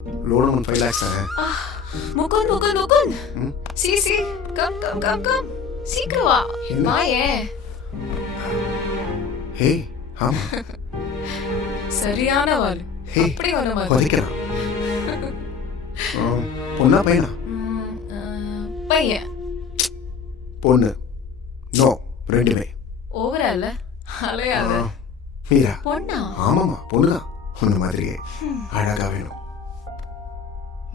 Loan amount 5 lakhs है. मुकुंद सी कम சீக்கிரம் வா வாயே. हे हाँ சரியான வாள். हे அப்படி வர மாதிரி. கொதிக்கிறான். பொண்ணா பையனா? பையன். பொண்ணு. நோ ரெண்டுமே. ஓவரால அலையாத. மீரா. பொண்ணா? ஆமாமா பொண்ணுதான். உன்ன மாதிரியே அழகா வேணும்.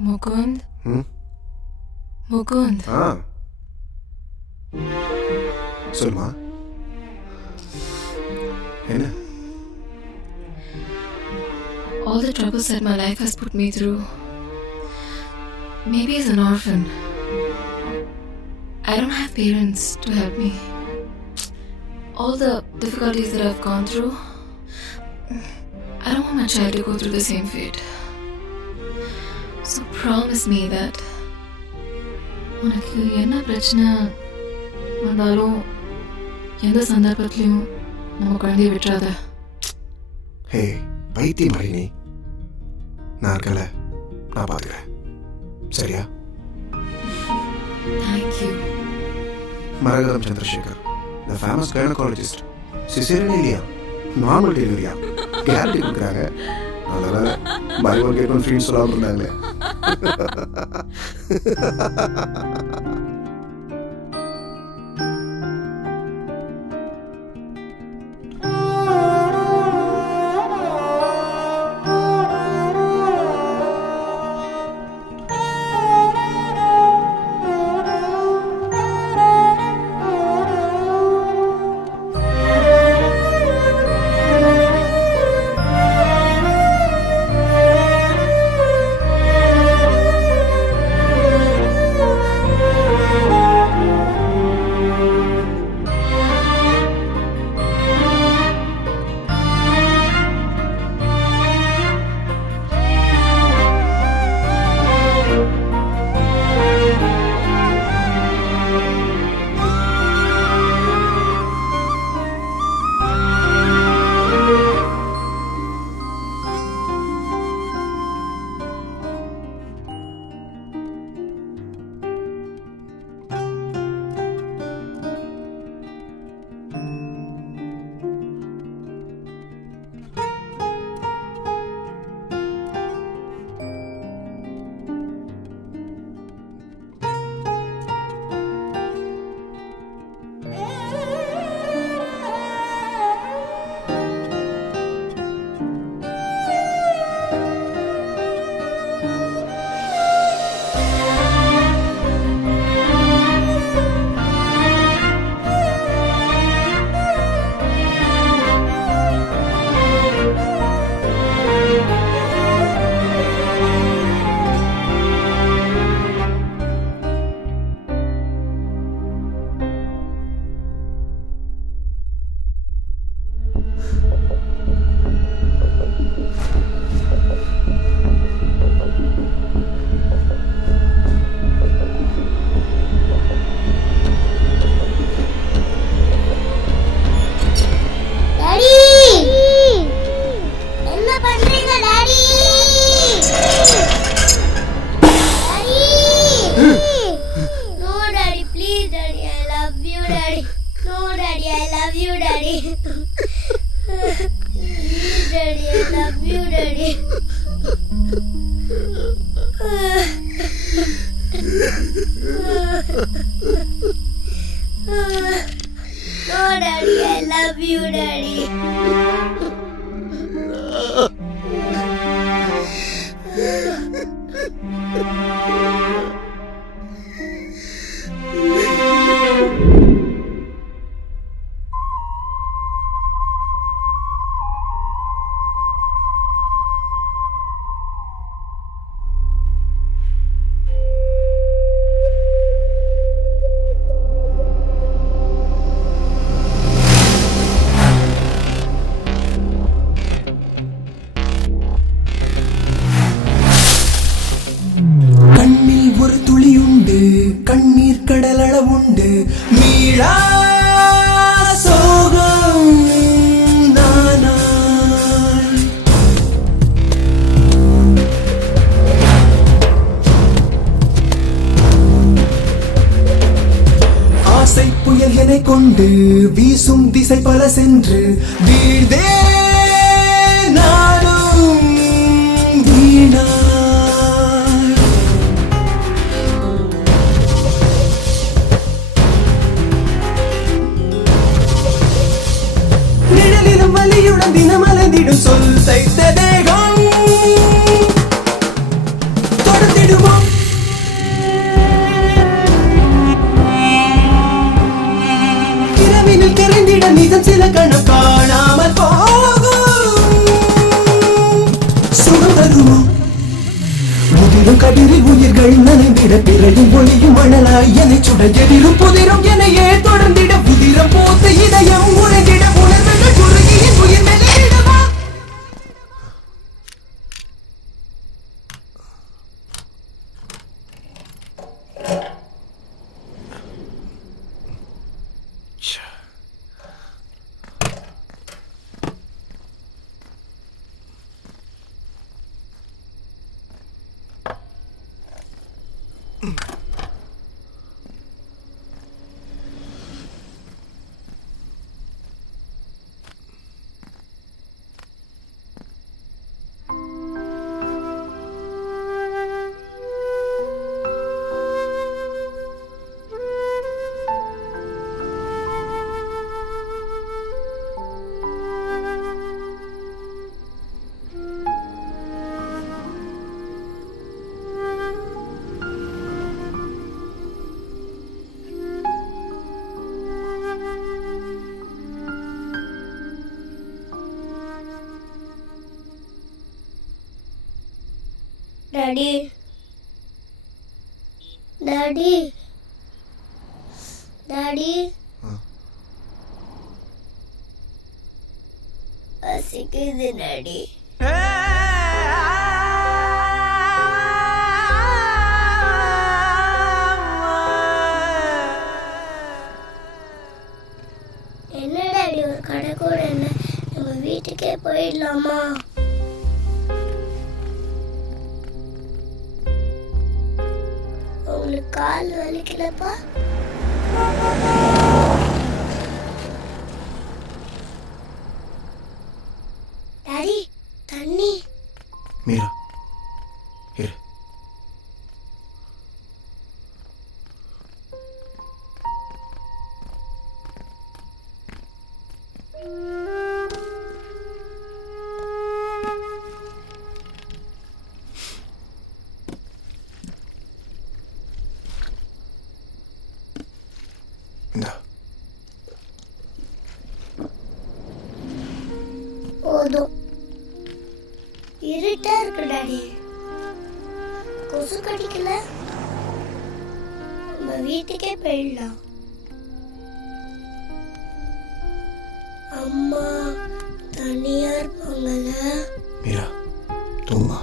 முகுந்த் சொல்லுமா என்ன? All the troubles that my life has put me through, maybe as an orphan, I don't have parents to help me. All the difficulties that I've gone through, I don't want my child to go through the same fate. So promise me that உனக்கு என்ன பிரச்சனை வந்தாலும் எந்த சந்தர்ப்பத்திலையும் நம்ம குழந்தைய விட்டுறாத. ஹே பைத்திய மாறினி, நான் இருக்கல, நான் பார்த்துக்கிறேன். சரியா? Thank you. Maragatham Chandrasekar, the famous gynecologist. Caesarean இல்லையா, நார்மல் டெலிவரியா, கேரண்டி கொடுக்குறாங்க. அதனால பை ஒன் கெட் ஒன் ஃப்ரீன்னு சொல்லாமல் இருந்தாங்களே. விதை கொண்டு வீசும் திசை பல சென்று வீழ்ந்தே நானும் வீணா நிழலிலும் வலியுடன் தினம் அலைந்திடும் சொல் தைத்த தேகம் தொடர்ந்திடுவோம் இரவினில் திறந்திட நிதம் சில கணம் காணாமல் போகும் சுகம் தருவோம் முதிரும் கதிரில் உயிர்கள் நனைந்திட பிறையும் ஒளியும் மணலாய் என்னை சுட எதிரும் புதிரும் எனையே தொடர்ந்திட புதிரம் போத்த இதயம் உணர்ந்திட உணர்வுகள் குறுகிய உயிர் மேலிடவா Daddy. Daddy. Daddy. பசிக்குது டாடி. என்ன டாடி ஒரு கடை கூட என்ன நம்ம வீட்டுக்கே போயிடலாமா? உங்களுக்கு கால் வலிக்கலப்பா? டாடி தண்ணி. மீரா இரு. போதும். இருட்டா இருக்கு டாடி. கொசு கடிக்கல? நம்ம வீட்டுக்கே போயிடலாம். அம்மா தனியா இருப்பாங்கல்ல? மீரா தூங்கா.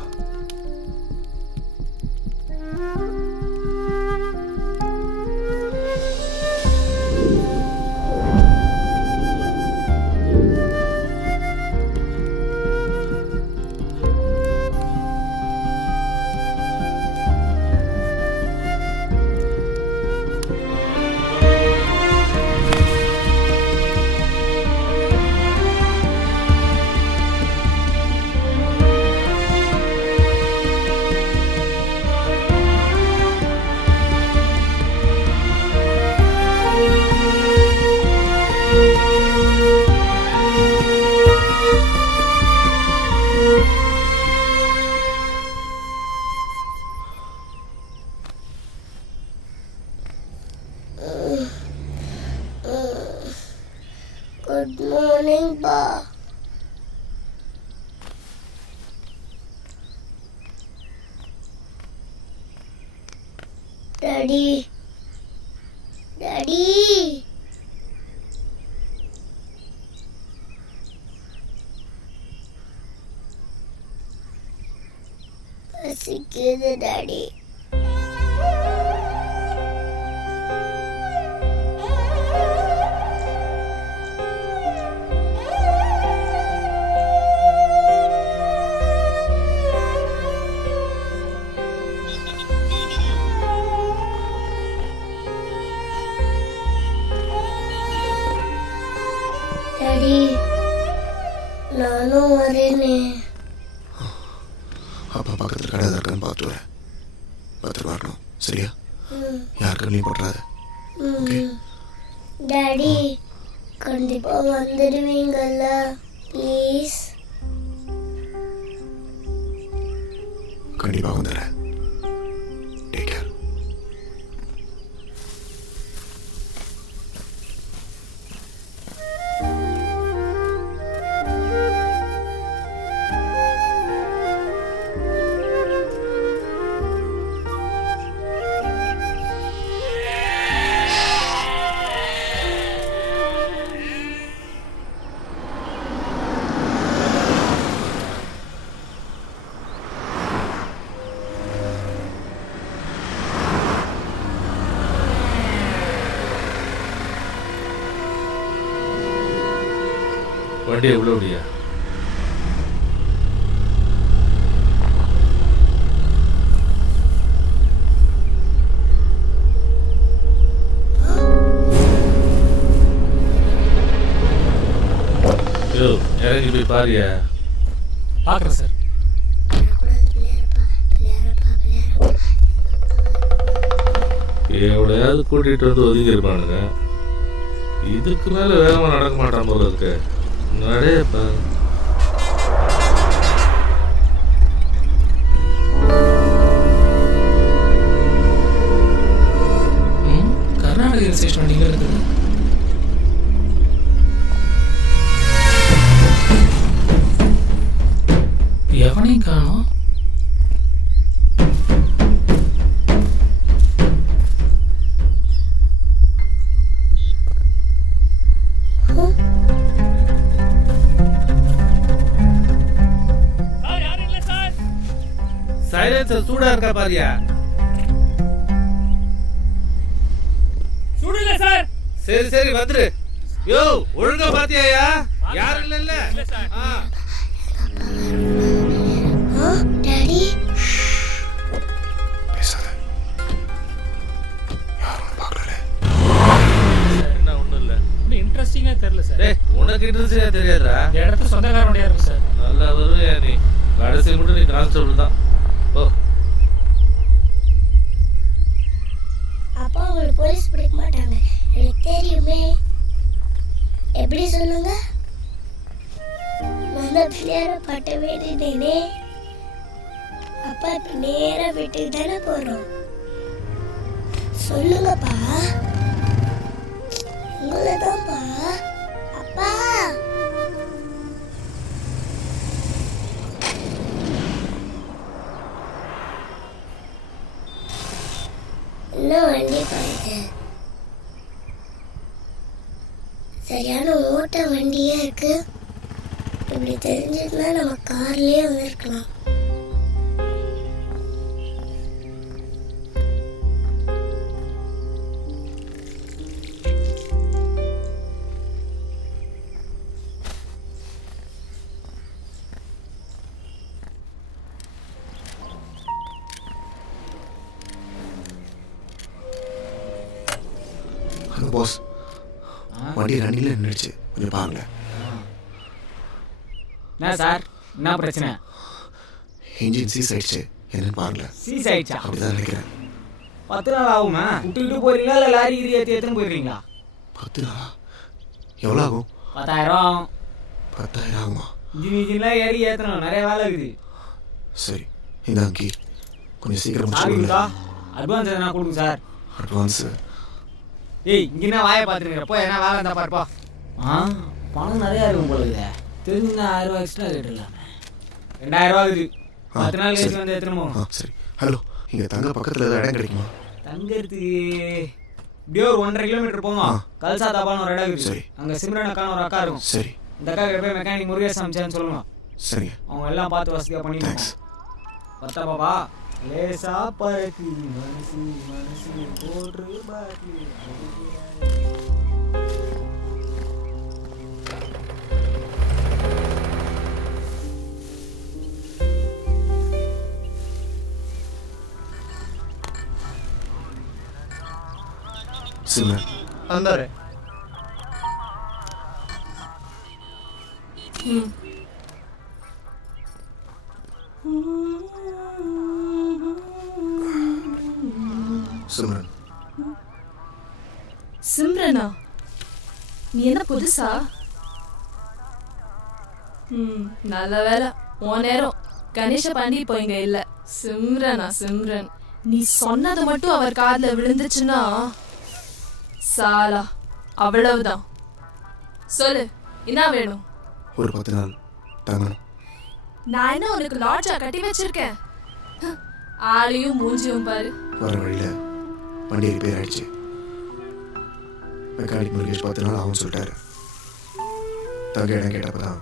குட் மார்னிங் பா. டாடி டாடி பசிக்குது டாடி. கடை இருக்கான்னு பார்த்து வரேன். பத்திரமா இருக்கணும், சரியா? யாருக்கு நீ பண்றாத. டாடி கண்டிப்பா வந்துடுவீங்கல்ல ப்ளீஸ்? கண்டிப்பாக வந்துடுறேன். Take care. வண்டியை உள்ள முடியா? இறங்கி போய் பாரியா? பார்க்குறேன் சார். எவ்வளையாவது கூட்டிகிட்டு வந்து ஒதுங்கி இருப்பானுங்க. இதுக்கு மேலே வேகமாக நடக்க மாட்டான் போல இருக்கு. நடையப்பா. கர்நாடக ஹில் ஸ்டேஷன் வண்டிங்க இருக்குது. எவனையும் காணோம். சைலன்சர் சூடா இருக்கா பாரியா? சூடு இல்ல சார். சரி சரி வந்துரு. யோ ஒழுங்கா பாத்தியாயா? யாரும் இல்ல. டாடி பேசாத, யாரும் பார்க்கல. என்ன ஒண்ணும் இல்ல. இன்னும் இன்ட்ரெஸ்டிங்கா தெரியல சார். டேய் உனக்கு இன்ட்ரெஸ்டா தெரியாதா? இந்த இடத்துல சொந்தக்காரனுடைய இருக்கு சார். நல்லா வருவியா நீ? கடைசி மட்டும் நீ கான்ஸ்டபிள் தான். ஓ அப்பா அவங்களை போலீஸ் பிடிக்க மாட்டாங்க, எனக்கு தெரியுமே. எப்படி சொல்லுங்க? நான் தான் பிள்ளையார பாட்ட வேண்டினேனே. அப்பா இப்ப நேரா வீட்டுக்கு தானே போறோம். சொல்லுங்கப்பா. உங்களை தான்ப்பா. அப்பா இன்னும் வண்டி பாருங்க. சரியான ஓட்ட வண்டியா இருக்கு. இப்படி தெரிஞ்சதுன்னா நம்ம கார்லயே வந்திருக்கலாம். ஹலோ பாஸ், வண்டி ரன்னிங்ல நின்றுச்சு, கொஞ்சம் பாருங்க. என்ன சார், என்ன பிரச்சனை? இன்ஜின் சீஸ் ஆயிடுச்சு, என்னன்னு பாருங்க. சீஸ் ஆயிடுச்சா? அப்படிதான் நினைக்கிறேன். 10 நாள் ஆகுமா? விட்டுக்கிட்டு போறீங்களா இல்லை லாரி கீரி ஏற்றி போயிடுறீங்களா? 10 நாளா? எவ்வளோ ஆகும்? 10,000 ஆகும். 10,000 ஆகுமா? இன்ஜின்லாம் ஏறி ஏற்றணும், நிறைய வேலை இருக்குது. சரி, இந்த அங்கி கொஞ்சம் சீக்கிரம் சாரிங்களா, முடிச்சுடுங்க. அட்வான்ஸ் எதனா கொடுங்க சார். அட்வான்ஸு? ஏய் இங்கன்னா வாயை பார்த்துருக்கிறப்போ என்ன வேலை இருந்தால் பாருப்பா. பணம் நிறையா இருக்கும் போல இருக்குது. தெரிஞ்சுன்னா 1000 ரூபா எக்ஸ்ட்ரா கேட்டுடலாமே. 2000 ரூபா இருக்குது. 10 நாள் கழிச்சு வந்து எடுத்துன்னு போகணும். சரி. ஹலோ, இங்கே தங்க பக்கத்தில் ஏதாவது இடம் கிடைக்குமா? தங்கிறதுக்கு இப்படியே ஒரு 1.5 கிலோமீட்டர் போங்க. கல்சா தாபான்னு ஒரு இடம் இருக்குது. சரி. அங்கே சிம்ரன் அக்கான்னு ஒரு அக்கா இருக்கும். சரி. இந்த அக்கா கிட்ட போய் மெக்கானிக் முருகேஷ் அமிச்சான்னு சொல்லுங்க. சரிங்க. அவங்க எல்லாம் பார்த்து வசதியாக பண்ணிடுவாங்க. பத்தா பாப்பா, லேசா பறக்கு மனசு மனசு போன்று பாக்கு. சிம்ரன் अंदर है। சிம்ரன். சிம்ரனா? நீ என்ன புதுசா? நல்ல வேலை உன் நேரம். கணேஷ பாண்டி இப்போ இங்க இல்ல. சிம்ரனா? சிம்ரன் நீ சொன்னது மட்டும் அவர் காதுல விழுந்துச்சுன்னா சாலா அவ்வளவுதான். சொல்லு, என்ன வேணும்? ஒரு 10 நாள் தங்கணும். நான் என்ன உனக்கு லாட்ஜா கட்டி வச்சிருக்கேன்? ஆளையும் மூஞ்சியும் பாரு. வர வழியில் வண்டி ரிப்பேர் ஆயிடுச்சு. மெக்கானிக் முருகேஷ் 10 நாள் ஆகும் சொல்லிட்டாரு. தங்க இடம் கேட்டப்ப தான்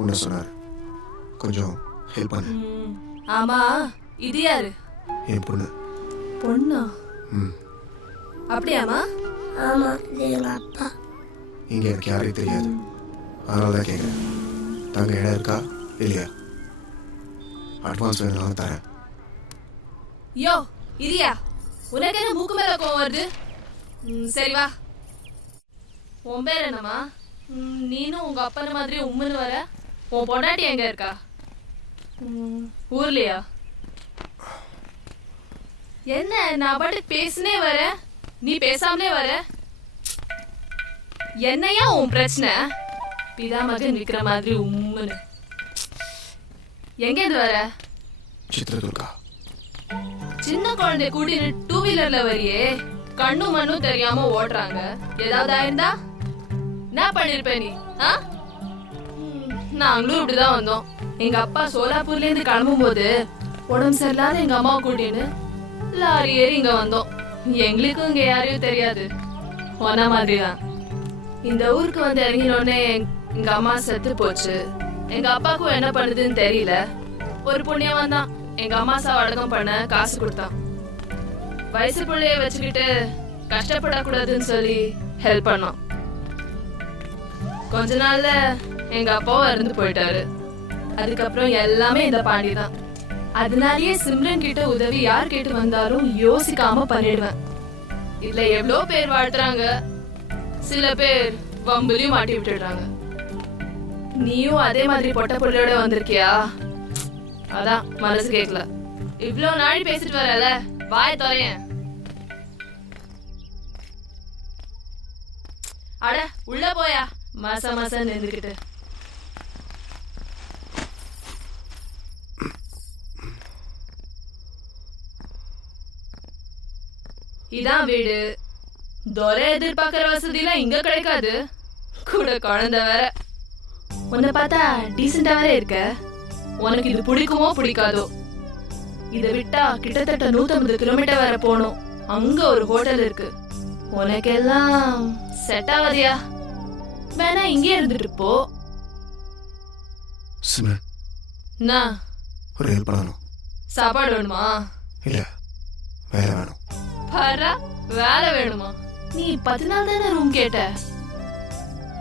உன்னை சொன்னார். கொஞ்சம் ஹெல்ப் பண்ணு. ஆமா, இது யாரு? என் பொண்ணு. பொண்ணா? ம். அப்படியாமா? ஆமா, இது எங்க அப்பா. இங்கே எனக்கு யாரையும் தெரியாது. அதனால தான் கேட்குறேன். தங்க இடம் இருக்கா இல்லையா? அட்வான்ஸ் வேணும்னாலும் தரேன். யோ இரியா, உனக்கு என்ன மூக்கு மேல கோவம் வருது? சரி வா. உன் பேர் என்னம்மா? நீனும் உங்க அப்பன மாதிரி உம்முன்னு வர. உன் பொண்டாட்டி எங்க இருக்கா? ஊர்லையா? என்ன நான் பாட்டுக்கு பேசுனே வர, நீ பேசாமலே வர. என்னையா உன் பிரச்சனை? பிதா மகன் விக்கிற மாதிரி உம்முன்னு. எங்க இருந்து வர? சித்திரதுர்கா. சின்ன குழந்தை கூட்டின்னு 2 வீலர்ல வரியே, கண்ணும் மண்ணும் தெரியாம ஓட்டுறாங்க. ஏதாவது ஆயிருந்தா என்ன பண்ணிருப்ப நீ? நாங்களும் இப்படிதான் வந்தோம். எங்க அப்பா சோலாப்பூர்ல இருந்து கிளம்பும் போது உடம்பு சரியில்லாத எங்க அம்மாவை கூட்டின்னு லாரி ஏறி இங்க வந்தோம். எங்களுக்கும் இங்க யாரையும் தெரியாது. ஒன்ன மாதிரிதான். இந்த ஊருக்கு வந்து இறங்கினோடனே எங்க அம்மா செத்து போச்சு. எங்க அப்பாவுக்கும் என்ன பண்ணுதுன்னு தெரியல. ஒரு புண்ணியம் தான் எங்க அம்மா சாவ அடக்கம் பண்ண காசு கொடுத்தான். வயசு பிள்ளைய வச்சுக்கிட்டு கஷ்டப்படக்கூடாதுன்னு சொல்லி ஹெல்ப் பண்ணோம். கொஞ்ச நாள்ல எங்க அப்பாவும் இறந்து போயிட்டாரு. அதுக்கப்புறம் எல்லாமே இந்த பாண்டி தான். அதனாலயே சிம்ரன் கிட்ட உதவி யார் கேட்டு வந்தாலும் யோசிக்காம பண்ணிடுவேன். இதுல எவ்வளோ பேர் வாழ்த்துறாங்க, சில பேர் வம்புலையும் மாட்டி விட்டுடுறாங்க. நீயும் அதே மாதிரி பொட்ட புள்ளையோட வந்திருக்கியா? அதான் மனசு கேட்கல. இவ்ளோ நாடி பேசிட்டு வரல, வாய தொலையேன். அட உள்ள போயா, மாச மாசம் நின்றுக்கிட்டு. இதான் வீடு. துரை எதிர்பார்க்கிற வசதிலாம் இங்க கிடைக்காது. கூட குழந்தை வேற. உன்னை பார்த்தா டீசெண்டா வேற இருக்க. உனக்கு இது பிடிக்குமோ பிடிக்காதோ? இதை விட்டா கிட்டத்தட்ட 150 கிலோமீட்டர் வர போகணும். அங்க ஒரு ஹோட்டல் இருக்கு. உனக்கெல்லாம் செட் ஆகாதியா? வேணா இங்கே இருந்துட்டு போ. சிம்ரன், நான் ஒரு ஹெல்ப் பண்ணணும். சாப்பாடு வேணுமா? இல்ல, வேலை வேணும். பாரா, வேலை வேணுமா? நீ 10 நாள் தானே ரூம் கேட்ட.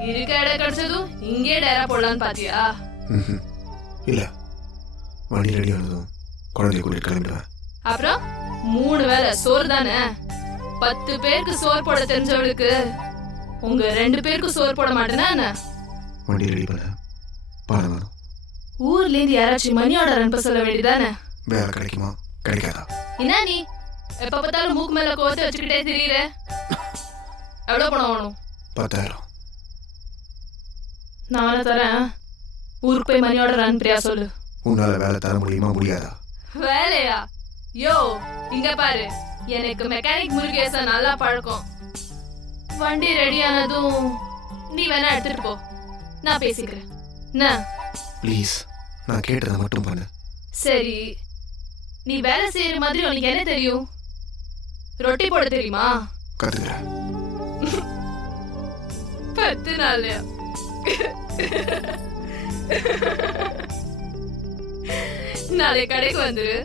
இருக்க இடம் கிடைச்சதும் இங்கே டேரா போடலான்னு பாத்தியா? இல்ல, வண்டி ரெடி ஆனதும் குழந்தைய கூட்டிட்டு கிளம்பிடுவேன். அப்புறம் 3 வேளை சோறு தானே. 10 பேருக்கு சோறு போட தெரிஞ்சவளுக்கு உங்க 2 பேருக்கு சோறு போட மாட்டேனா என்ன? வண்டி ரெடி பண்ண பணம் வேணும். ஊர்ல இருந்து யாராச்சும் மணி ஆர்டர் அனுப்ப சொல்ல வேண்டியதானே? வேலை கிடைக்குமா கிடைக்காதா? என்ன நீ எப்ப பார்த்தாலும் மூக்கு மேல கோவத்தை வச்சுக்கிட்டே திரியிற? எவ்வளவு பணம் வேணும்? 10,000. நானே தரேன். ஊருக்கு போய் மணி ஆர்டர் அனுப்புறியா சொல்லு. உன்னால வேலை தர முடியுமா முடியாதா? வேலையா? யோ இங்க பாரு, எனக்கு மெக்கானிக் முருகேசன் நல்லா பழக்கம். வண்டி ரெடி ஆனதும் நீ வேணா எடுத்துட்டு போ, நான் பேசிக்கிறேன். ப்ளீஸ், நான் கேட்டதை மட்டும் பண்ணு. சரி, நீ வேலை செய்யற மாதிரி உனக்கு என்ன தெரியும்? ரொட்டி போட தெரியுமா? கத்துக்கிறேன். 10 நாள்லயா? நாளை கடைக்கு வந்துரு.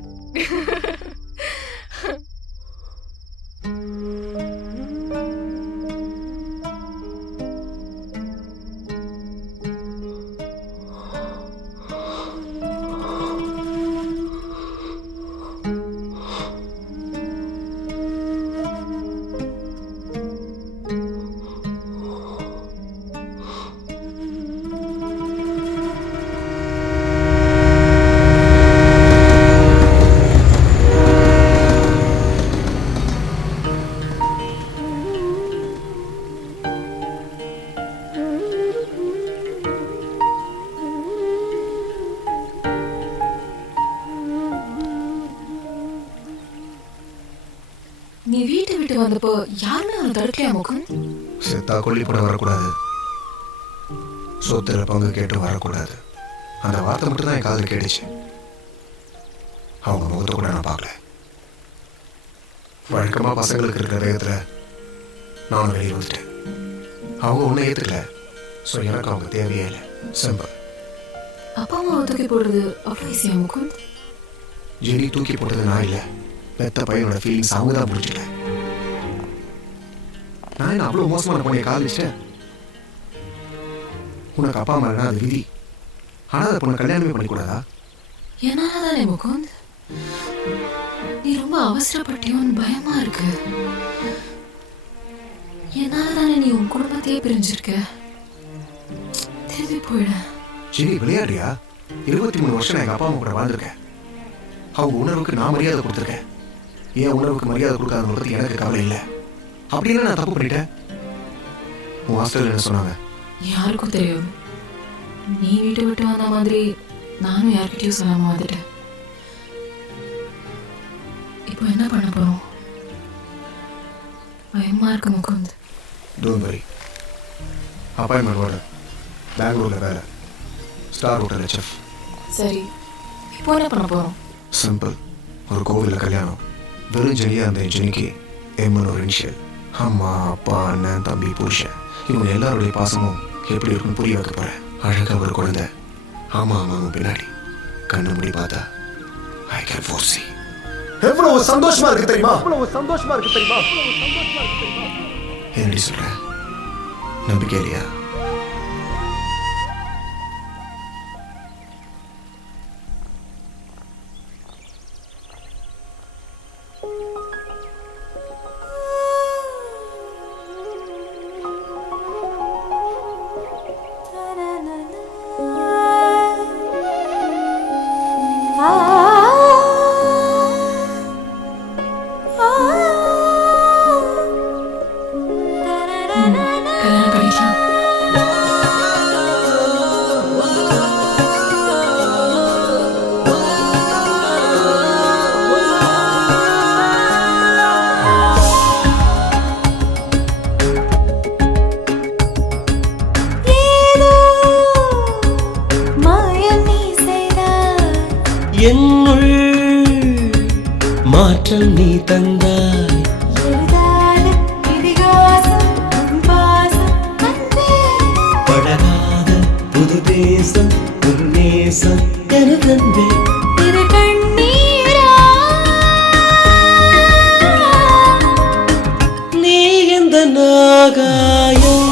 நீ வீட்டை விட்டு வந்தப்போ யாருமே அவனை தடுக்கலையா முகுந்த்? செத்தா கொல்லி போட வரக்கூடாது, சொத்துல பங்கு கேட்டு வரக்கூடாது, அந்த வார்த்தை மட்டும் தான் என் காதில் கேட்டுச்சு. அவங்க முகத்தை கூட நான் பார்க்கல. வழக்கமாக பசங்களுக்கு இருக்கிற வேகத்தில் நானும் வெளியே வந்துட்டேன். அவங்க ஒன்றும் ஏற்றுக்கல. ஸோ எனக்கு அவங்க தேவையே இல்லை. சிம்பிள். அப்பா அம்மாவை தூக்கி போடுறது அவ்வளோ ஈஸியா முகுந்த்? ஜெனி தூக்கி போட்டது நான் இல்லை, பெத்த பையனோட ஃபீலிங்ஸ் அவங்க தான் புரிஞ்சுக்கல. நான் என்ன அவ்வளோ மோசமான பொண்ணைய காதலிச்சிட்டேன்? உனக்கு அப்பா அம்மா இல்லைனா அது விதி. ஆனால் அதை பொண்ணை கல்யாணமே பண்ணிக்கூடாதா? என்னால தானே முகுந்த்? நீ ரொம்ப அவசரப்பட்டியோன்னு பயமா இருக்கு. என்னால தானே நீ உன் குடும்பத்தையே பிரிஞ்சிருக்க. திரும்பி போயிட. சரி விளையாடுறியா? 23 வருஷம் எங்கள் அப்பா அம்மா கூட வாழ்ந்துருக்கேன். அவங்க உணர்வுக்கு நான் மரியாதை கொடுத்துருக்கேன். என் உணர்வுக்கு மரியாதை கொடுக்காத பற்றி எனக்கு கவலை இல்லை. அப்படின்னு நான் தப்பு பண்ணிட்டேன். உன் ஹாஸ்டல் என்ன சொன்னாங்க? யாருக்கும் தெரியும். நீ வீட்டை விட்டு வந்த மாதிரி நானும் யார்கிட்டயும் சொல்லாம வந்துட்டேன். இப்போ என்ன பண்ண போறோம்? பயமா இருக்கு முகுந்த். Don't worry. அப்பாயின்மெண்ட் ஓட பெங்களூரில் வேலை, ஸ்டார் ஹோட்டல் செஃப். சரி, இப்போ என்ன பண்ண போறோம்? சிம்பிள். ஒரு கோவிலில் கல்யாணம். வெறும் ஜெனியாக இருந்த ஜெனிக்கு எம்னு ஒரு இனிஷியல். அம்மா அப்பா அண்ணன் தம்பி புருஷன் இவங்க எல்லாருடைய பாசமும் எப்படி இருக்குன்னு புரிய வைக்க போகிறேன். அழகாக ஒரு குழந்தை. ஆமாம் ஆமாம் பின்னாடி கண்ணு முடி பார்த்தா ஐ கேன் ஃபோர்சி. எவ்வளவு சந்தோஷமா இருக்கு தெரியுமா? என்னடி சொல்ற? நம்பிக்கை இல்லையா? கல்யாணம் பண்ணிக்கலாம். என்னுள் மாற்றம் நீ தந்தாய். பழகாத புது தேசம் உன் நேசம் என தந்தே. நீ எந்த நாகாயம்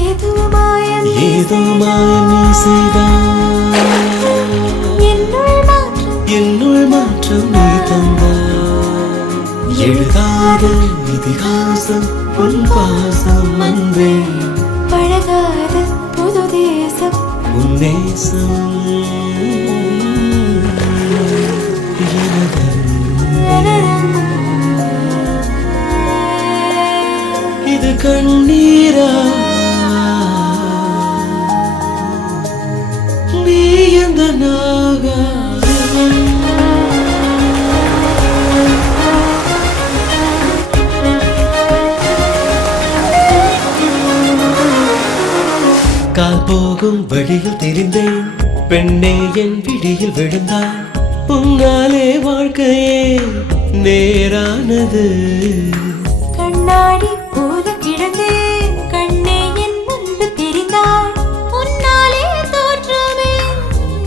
ஏதோ மாயம் நீ செய்தாய். என்னுள் மாற்றம் நீ தந்தாய். எழுதாத இதிகாசம் உன் பாசம் அன்பே. பழகாத புது தேசம் உன் நேசம் இது கண்ணீரா? நீ எந்த நாகாயம்? கால் போகும் வழியில் தெரிந்தேன் பெண்ணே என் விடியில் விழுந்தாய். உன்னாலே வாழ்க்கையே நேரானது. கண்ணாடி போல கிடந்தேன் கண்ணே என் முன்பு தெரிந்தாய். உன்னாலே தோற்றமே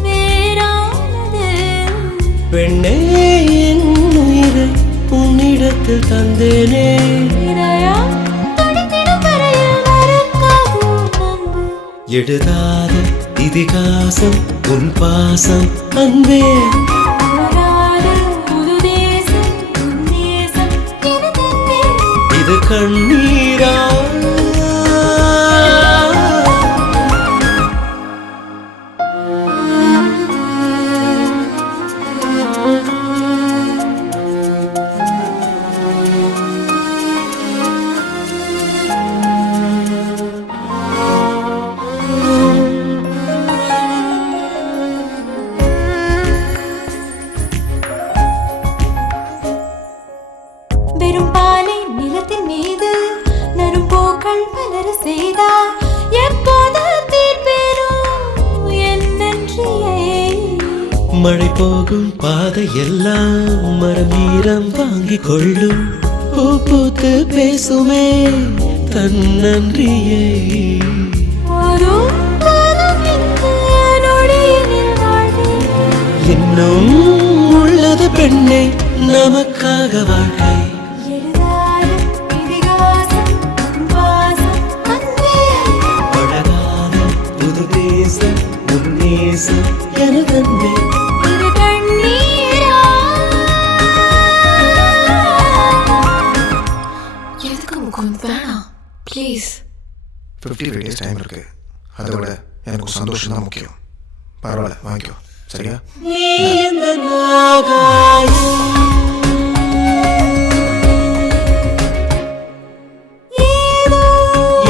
வேறானது. பெண்ணே என் உயிரை உன்னிடத்தில் தந்தேனே. எழுதாத இதிகாசம் உன் பாசம் அன்பே. இது கண்ணீரா? மழை போகும் பாதை எல்லாம் மரம் ஈரம் வாங்கிக் கொள்ளும் பூ பூத்து பேசுமே தன்னன்றியை இன்னும் உள்ளது பெண்ணே நமக்காக வாழ்க்கை அழகான புது தேசம் உன்னேசம் எனதன்பே எதுக்கு முகுந்த் வேணாம் ப்ளீஸ் 55 days டைம் இருக்கு. அதை விட எனக்கு சந்தோஷம் தான் முக்கியம். பரவாயில்ல, வாங்கிக்கோ. சரியா? நீ இந்த நாகாயம்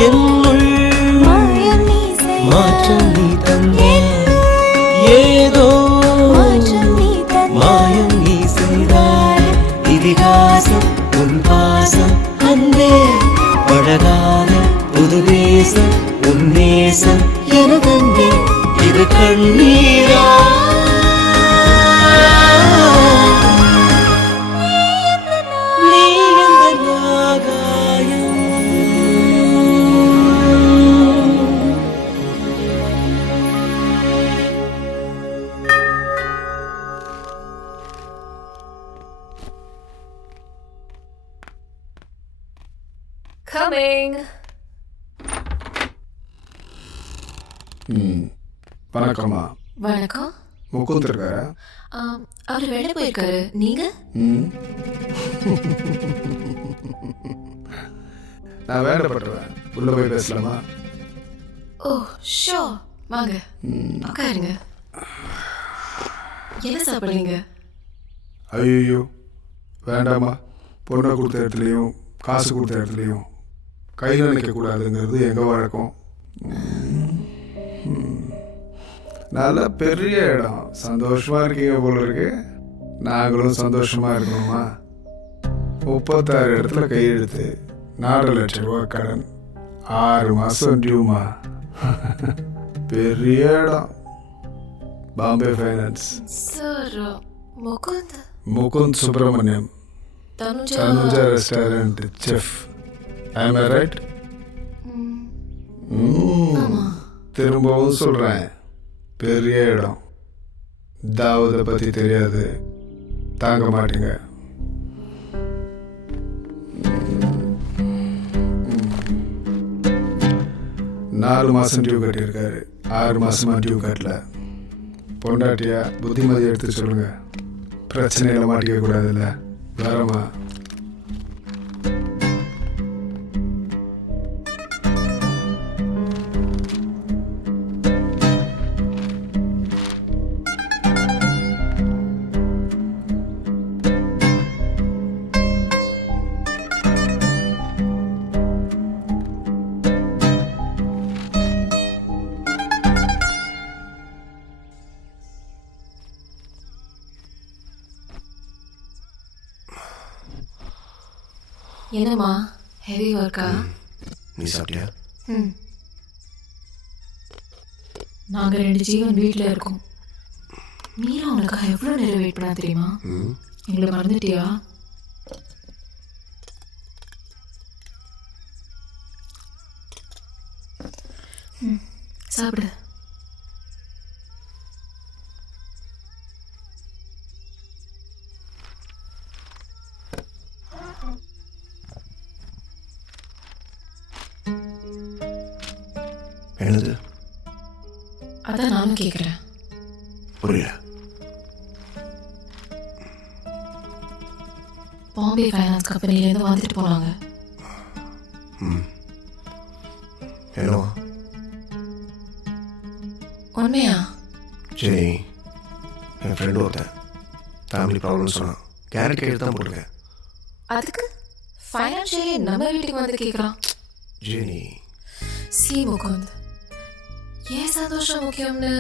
என்னுள் மாற்றம் நீ தந்தாய் ஏதோ மாயம் நீ செய்தாய் இதிகாசம் உன் பாசம் அன்பே அழகான புது தேசம் உன் நேசம் எனதன்பே இது கண்ணீரா நீ இந்த நாகாயம் Coming. வணக்கம்மா. வணக்கம். முகுந்த் இருக்காரா? அவர் வெளில போயிருக்காரு. நீங்க? நான் வேலைப்பட்டுருவேன். உள்ள போய் பேசலாமா? ஓ ஷோ, வாங்க உட்காருங்க. என்ன சாப்பிடுறீங்க? ஐயோ வேண்டாமா. பொண்ணை கொடுத்த இடத்துலையும் காசு கொடுத்த இடத்துலையும் கையில் நினைக்கக்கூடாதுங்கிறது எங்கள் வழக்கம். நல்ல பெரிய இடம். சந்தோஷமாக இருக்கீங்க போல இருக்கு. நாங்களும் சந்தோஷமாக இருக்கணுமா? 36 இடத்துல கையெழுத்து, 4 லட்சம் ரூபா கடன், 6 மாதம் டியூமா. பெரிய இடம். Bombay finance. Sir Mukund Subramaniam, Tanuja restaurant chef. Am I right? திரும்பவும் சொல்கிறேன், பெரிய இடம். தாவூதை பற்றி தெரியாது, தாங்க மாட்டீங்க. நாலு மாதம் டியூ கட்டியிருக்காரு, 6 மாதமா டியூ கட்டல. பொண்டாட்டியா புத்திமதி எடுத்து சொல்லுங்க. பிரச்சனையில் மாட்டிக்க கூடாதுல்ல. வரமா? என்னம்மா ஹெவி ஒர்க்கா? நீ சாப்பிட்டியா? நாங்கள் 2 ஜீவன் வீட்டில் இருக்கோம். மீரா உனக்காக எவ்வளோ நேரம் வெயிட் பண்ணா தெரியுமா? எங்களை மறந்துட்டியா? சாப்பிடு. என்னது? அதான் நானும் கேட்குறேன். புரியல. பாம்பே ஃபைனான்ஸ் கம்பெனிலேருந்து வந்துட்டு போனாங்க. என்னவா? உண்மையா? சரி, என் ஃப்ரெண்டு ஒருத்தன் ஃபேமிலி ப்ராப்ளம் சொன்னான். கேரட் கேட்டு தான் போட்டிருக்கேன். அதுக்கு ஃபைனான்ஷியலி நம்ம வீட்டுக்கு வந்து கேட்குறான். ஜெனி, சி முகுந்த், ஏன் சந்தோஷம் முக்கியம்னு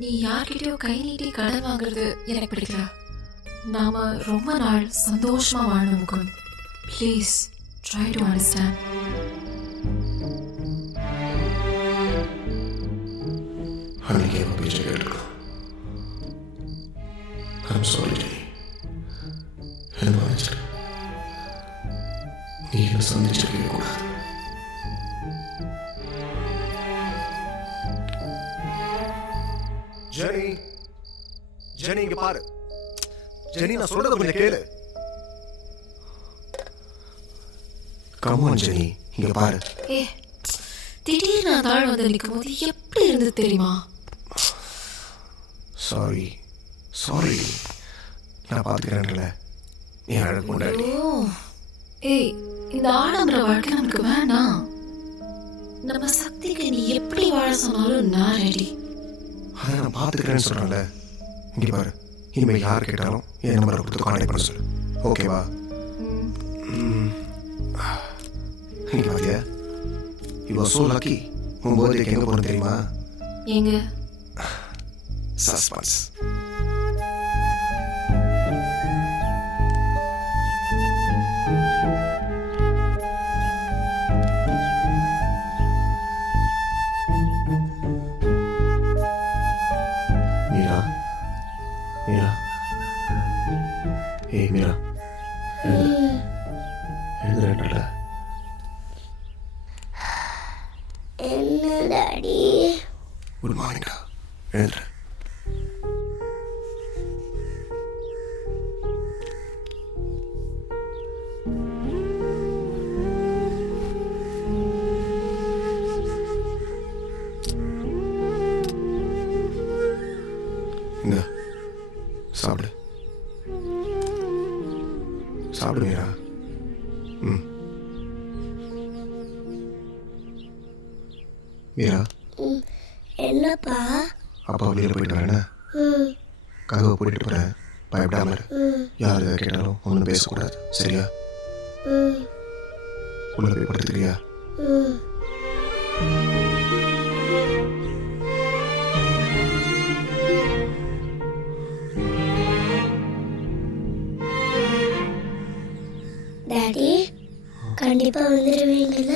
நீ யார்கிட்டயோ கை நீட்டி கடன் வாங்குறது எனக்கு பிடிக்கல. நாம ரொம்ப நாள் சந்தோஷமா வாழணும் Mukund. Please try to understand. அன்னைக்கு பேச்சு கேட்டுருக்கோம். I'm sorry Jenny. என்ன மன்னிச்சிரு. நீ என்ன சந்திச்சிருக்கவே கூடாது. ஜெனி, ஜெனி இங்க பாரு. ஜெனி நான் சொல்றத கொஞ்சம் கேளு. கமான் ஜெனி இங்க பாரு. திடீர்னு நான் தாழ் வந்து நிற்கும் போது எப்படி இருந்தது தெரியுமா? சாரி சாரி, நான் பார்த்துக்கிறேன்ல. நீ அழகு கொண்டாடி. ஏய், இந்த ஆடம்பர வாழ்க்கை நமக்கு வேண்டாம். நம்ம சக்திக்கு நீ எப்படி வாழ சொன்னாலும் நான் ரெடி. அதை நான் பார்த்துக்கிறேன்னு சொல்கிறேன்ல. இங்கே பாரு, இனிமேல் யார் கேட்டாலும் என் நம்பரை கொடுத்து கான்டாக்ட் பண்ண சொல்லு. ஓகேவா? இங்கே பாத்தியா, யூ ஆர் ஸோ லக்கி. உன் பர்த்டேக்கு எங்கே போகணும் தெரியுமா? எங்க? சஸ்பென்ஸ். மீரா, மீரா, ஏய் மீரா, எழுதுறேன்ல. என்ன டாடி? குட் மார்னிங்டா, எழுதுறேன். இந்த சாப்பிடு, சாப்பிடு மீரா. மீரா, என்னப்பா? அப்பா வெளியில் போயிட்டு வரேன். கதவை போட்டுட்டு போகிறேன். பயப்படாம இரு. யார் எதை கேட்டாலும் ஒன்றும் பேசக்கூடாது, சரியா? உள்ள போய் படுத்துக்கிறியா? டாடி கண்டிப்பா வந்துடுவீங்கல்ல?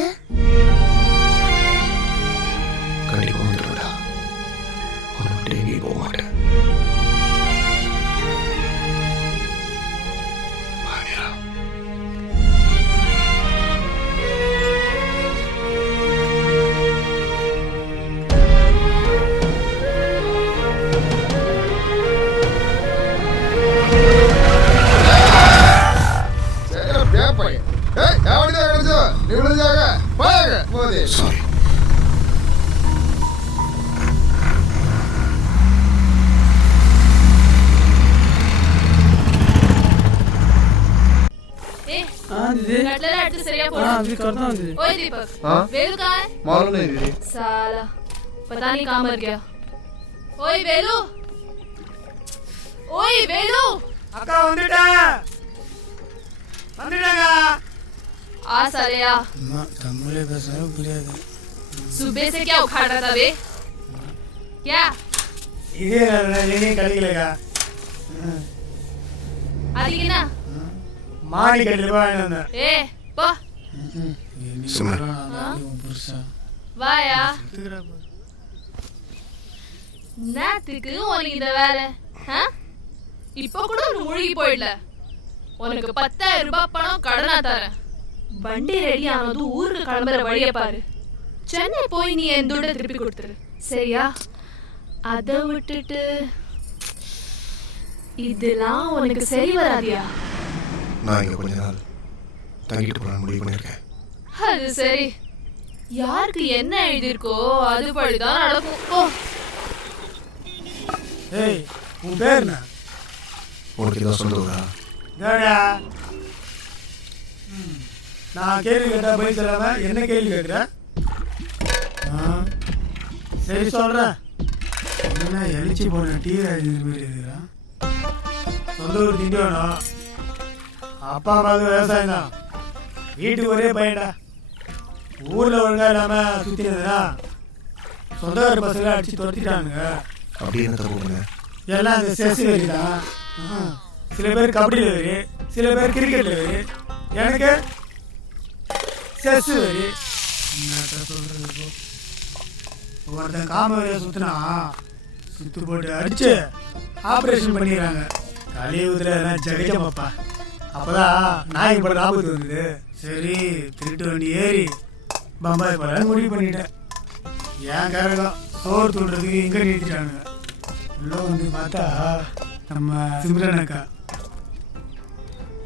கண்டிப்பாக வந்துடுவேடா. உன்னை விட்டு எங்கேயும் போக மாட்டேன். Bye, மீரா. Sorry. कटलेट அடுத்து சரியா போடு. अभी करता हूं दीदी. ओए दीपक, वेलू कहाँ है? मालूम नहीं दीदी. साला पता नहीं कहाँ मर गया. ओए वेलू, ओए वेलू. அக்கா வந்துட்டேன், வந்துட்டேங்க. आ साले आ. मां तमिले பேசவே புரியாது. सुबह से क्या उखाड़ रहा था बे? क्या? இதே நீ கழிக்கலக்கா. आदि ना? மாடி கட்டில போய் ए போ. Simran. வாயா. நாத்துக்கு உனக்கு இந்த வேலை? இப்போ கூட ஒரு முழுகி போயிடல. உனக்கு 10,000 ரூபாய் பணம் கடனா தரேன். வண்டி ரெடி ஆனதும் ஊருக்கு கிளம்புற வழியை பாரு. சென்னை போய் நீ என் துட்டை திருப்பி கொடுத்துரு, சரியா? அதை விட்டுட்டு இதெல்லாம் உனக்கு சரி வராதியா? நான் இங்கே கொஞ்ச நாள் தங்கிட்டு போகலான்னு முடிவு பண்ணியிருக்கேன். அது சரி, யாருக்கு என்ன எழுதியிருக்கோ அது படிதான் நடக்கும். ஓ ஏய், உன் பேர் என்ன? உனக்கு இதான் சொந்த ஊரா? டேடா, நான் கேள்வி கேட்டா பதில் சொல்லாம என்ன கேள்வி கேட்குற? சரி சொல்கிறேன். என்ன எழுச்சி போன டீ ராஜா சொந்த ஊர் திண்டிவனம். அப்பா அம்மாவுக்கு விவசாயம் தான். வீட்டுக்கு ஒரே பையன்டா. ஊரில் ஒழுங்கா இல்லாமல் சுற்றினதுனா சொந்தக்கார பசங்க அடித்து துரத்திட்டானுங்க. அப்படி என்ன தப்பு பண்ண? எல்லாம் அந்த செஸ் வெறி தான். சில பேர் கபடியில் வெறி, சில பேர் கிரிக்கெட்டில் வெறி. எனக்கு செஸ் வெறி. என்ன சொல்கிறது? ஒருத்தன் காம வெறியை சுற்றினா சுற்று போட்டு அடித்து ஆப்ரேஷன் பண்ணிடுறாங்க. கலியுகத்தில் எல்லாம் ஜெகஜமாப்பா. அப்போதான் நாய்க்கு படம் ஆபத்து வந்தது. சரி திருட்டு வண்டி ஏறி பம்பாய் போல முடிவு பண்ணிட்டேன். என் கரகம் சோறு தூண்டுறதுக்கு எங்கே நிறுத்திட்டானுங்க. உள்ள வந்து பார்த்தா நம்ம சிம்ரன் அக்கா.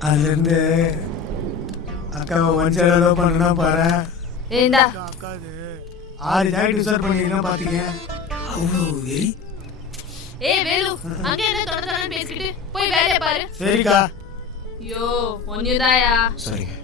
அதுலேருந்து அக்காவை ஒன்சைடாக லவ் பண்ணுறேன்னா பாரு. அக்காது 6 ஜாக்கெட் யூஸ் பண்ணிருக்கேன் பார்த்துக்க. அவ்வளோ வெறி. வேலு அங்க என்ன தொடர்ந்து பேசிட்டு போய் வேலைய பாரு. சரிக்கா. ஐயோ ஒன்னுதாயா. சரிங்க.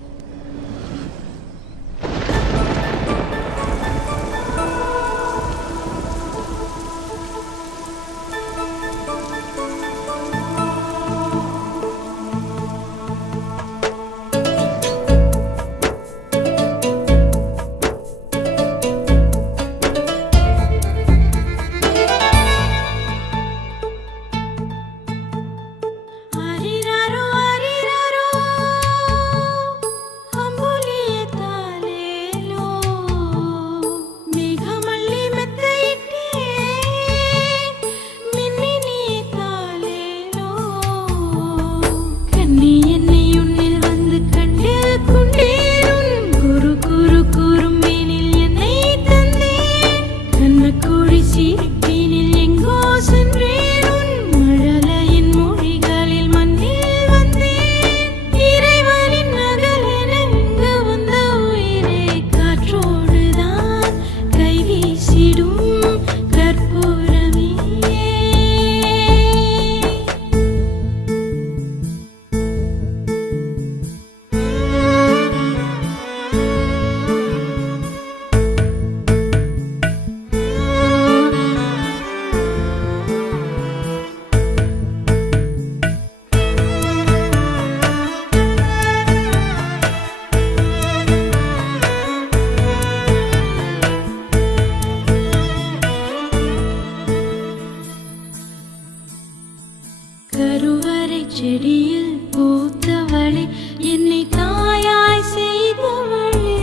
செடியில் பூத்தவளே என்னை தாயாய் செய்தவளே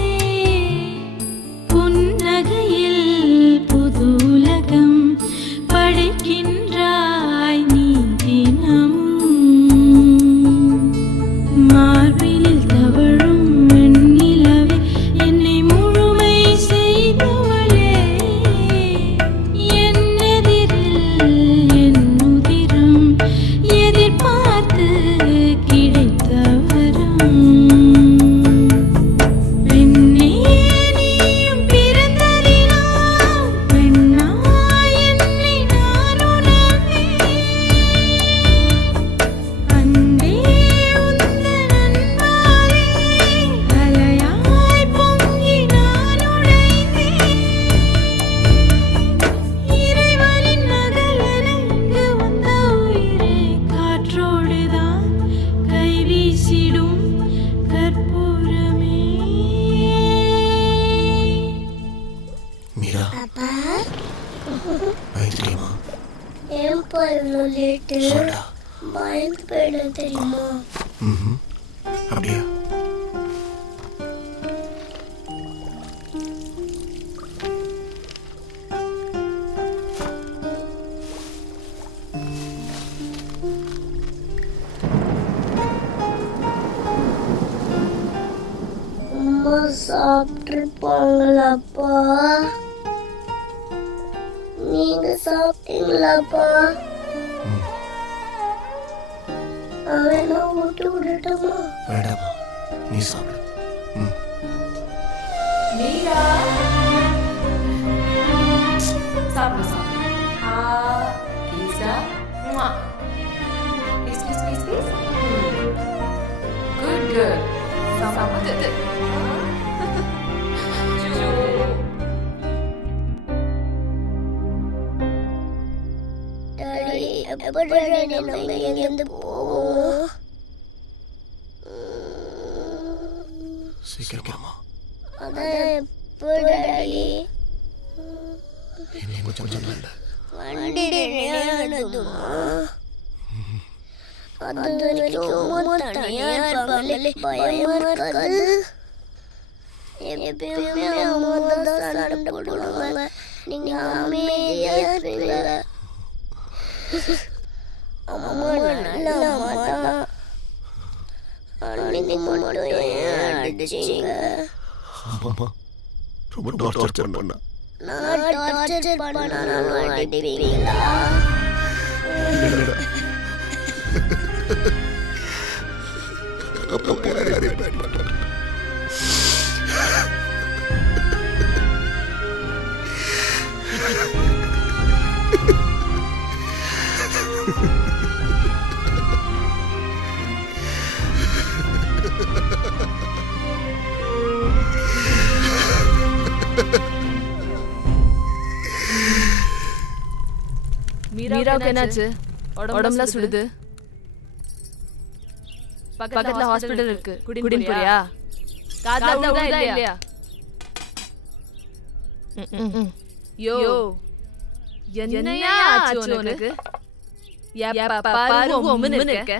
புன்னகையில் புது உலகம் படைக்கின்றாய் நீ தினமும் மார்பினில் தவழும் வெண்ணிலவே என்னை முழுமை செய்தவளே என் எதிரில் என் உதிரம் எதிர்பார்த்து கிடைத்த வரம் பெண்ணே நீயும் பிறந்ததினால் பெண்ணாய் என்னை நான் உணர்ந்தேன் அன்பே உந்தன் அன்பாலே அலையாய் பொங்கி நான் உடைந்தேன் இறைவனின் நகலென இங்கு வந்த உயிரே காற்றோடுதான் கை வீசிடும் கற்பூரமே மீரா அப்பா பயந்து தெரியுமா? ஏன்பா இவ்வளோ லேட்டு சொல்டா. பயந்து போயிடும் தெரியுமா? ம் அப்படியா? அம்மா சாப்பிட்டுருப்பாங்களாப்பா? நீங்க சாப்பிட்டீங்களாப்பா? அவனை ஊட்டி விடட்டுமா? வேண்டாமா, நீ சாப்பிடு. ம் மீரா சாப்பிடு சாப்பிடு கீசா please please please please good girl சாப்பிடு டாடி எப்படி நம்ம எங்கேருந்து போவோம்? சீக்கிரமா அதான் எப்படி டாடி? இன்னும் கொஞ்சம் இல்லை. வண்டி நியானதுமா? அது வரைக்கும் தனியா இருப்பாங்களே, பயமா இருக்காது? எப்பயுமே அம்மா தான் சண்டை போடுவாங்க, நீங்க அமைதியா இருப்பீங்க. அம்மா நல்ல அம்மா மட்டும் ஏன் அடிச்சீங்க? ஆமாம்மா, ரொம்ப டார்ச்சர் பண்ணா. நான் டார்ச்சர் பண்ணாலும் அடிப்பீங்களா? அப்போ யாரே பேட் பண்ணுறேன். மீராவுக்கு என்னாச்சு? உடம்புல சுடுது. பக்கத்துல ஹாஸ்பிடல் இருக்கு. குடின் போறியா? காதுல விழுதா இல்லையா? யோ என்னையா ஆச்சு உனக்கு? எப்ப பாரு உம்முன்னு இருக்க.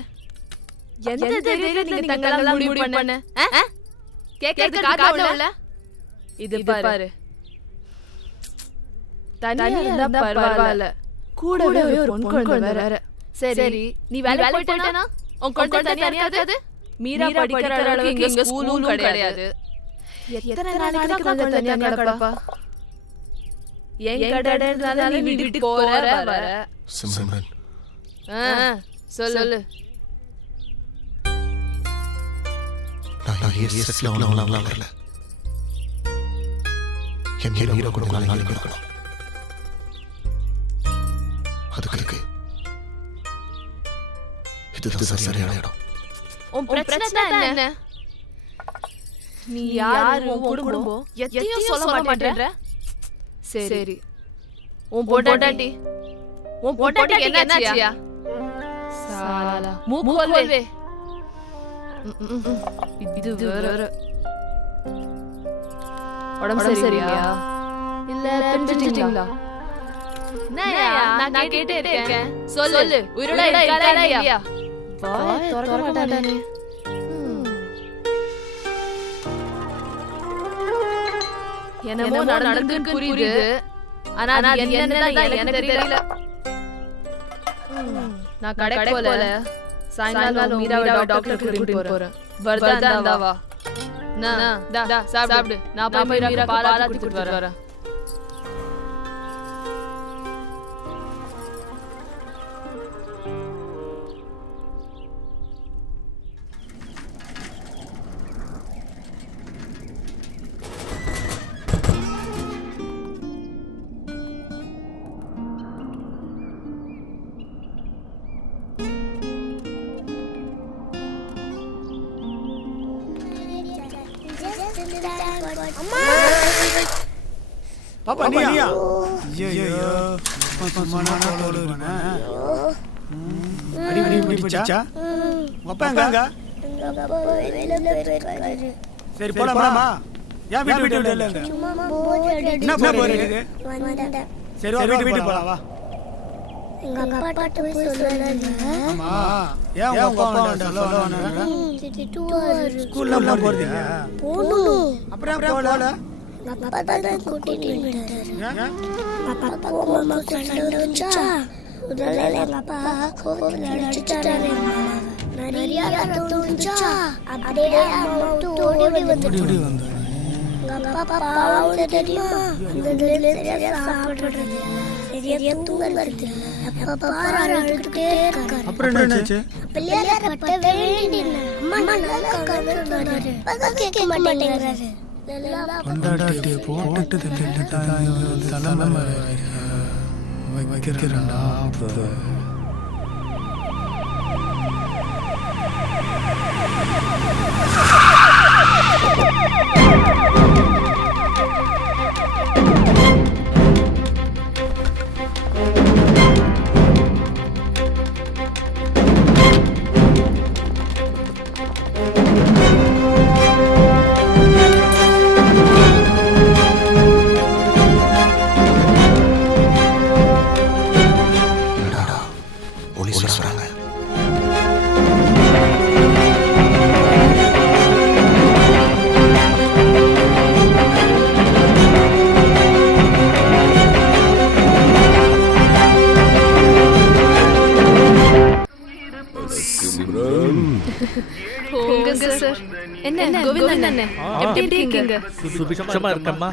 எந்த தைரியத்துல நீங்க தங்கலாம் முடிவு பண்ண? கேக்குறது காதுல இல்ல? இது பாரு. தனியா இருந்தா பரவாயில்ல. கூடவே ஒரு பொன் குழந்தை வேற. சரி நீ வேலை போயிட்டேனா உன் குழந்தை தனியா இருக்காது. மீரா படிக்கிற அளவுக்கு இங்க ஸ்கூலும் கிடையாது. எத்தனை நாளைக்கு தான் குழந்தை தனியா கிடப்பா? என் கடனால நீ வீட்டுக்கு போற வர. சிம்ரன், சொல்லு. நான் செட்டில் ஆகலாம் வரல. என் ஹீரோ கூட நாளைக்கு இருக்கணும். அதுக்கு இதுதான் சரியான இடம். உன் பிரச்சனை என்ன? நீ யாரு? உன் குடும்பம் எதையும் சொல்ல மாட்டேன்ற. சரி உன் பொண்டாட்டி என்னாச்சியா? சாலா மூக்கோல்வே. இது வேற. உடம்பு சரியில்லையா? இல்ல பிரிஞ்சிட்டீங்களா? நான் கேட்டே இருக்கேன். சொல்லு. உயிரோட இருக்காளா இல்லையா? வாய் திறக்க மாட்டானே. என்னமோ நடந்துன்னு புரியுது. ஆனா அது என்னன்னு எனக்கு தெரியல. நான் கடை போல சாயங்காலம் மீராவை டாக்டர் கூட்டிட்டு போறேன். வருதா வா. நான் சாப்பிடு. நான் போய் மீராக்கு பாலாத்தி கூட்டிட்டு வரேன். பாப்பா நீயா? ஐயோ சும்மா நான் போடுறேனா? அடி பிடிச்சா? அப்பா எங்க? சரி போலாமா? யா வீட்டு இல்ல. என்ன போறீங்க? சரி வீட்டு போலாம் வா. எங்க அப்பா கிட்ட போய் சொல்லல. ஆமா. ஏன் உங்க அப்பா சொல்லவானே? ஸ்கூல்ல போறீங்க? போணும். அப்புறம் போல அப்பா தான் கூட்டிட்டு போயிட்டாரு. அப்பா அம்மா சண்டை வந்துச்சா? முதல்ல எங்க அப்பா கோவத்துல அடிச்சிட்டாரு. நிறைய ரத்தம் வந்துச்சா? அப்படியே அம்மா ஓடி வந்துட்டு. எங்க அப்பா பாவம் தெரியுமா? அந்த சரியா சாப்பிடுறது சரியா தூங்குறது. அப்பா பாரு அழுதுகிட்டே இருக்காரு. அப்புறம் என்னாச்சு? பிள்ளையார பட்ட வேண்டின அம்மா நல்லா காணுறாரு. பக கேட்க மாட்டேங்கிறாரு. கொண்டாடாட்டி போட்டுட்டு தலைமை வைக்கிறா. போங்க சார். என்ன கோவிந்தன் அண்ணே, எப்படி இருக்கீங்க? சுபிக்ஷமா இருக்கம்மா.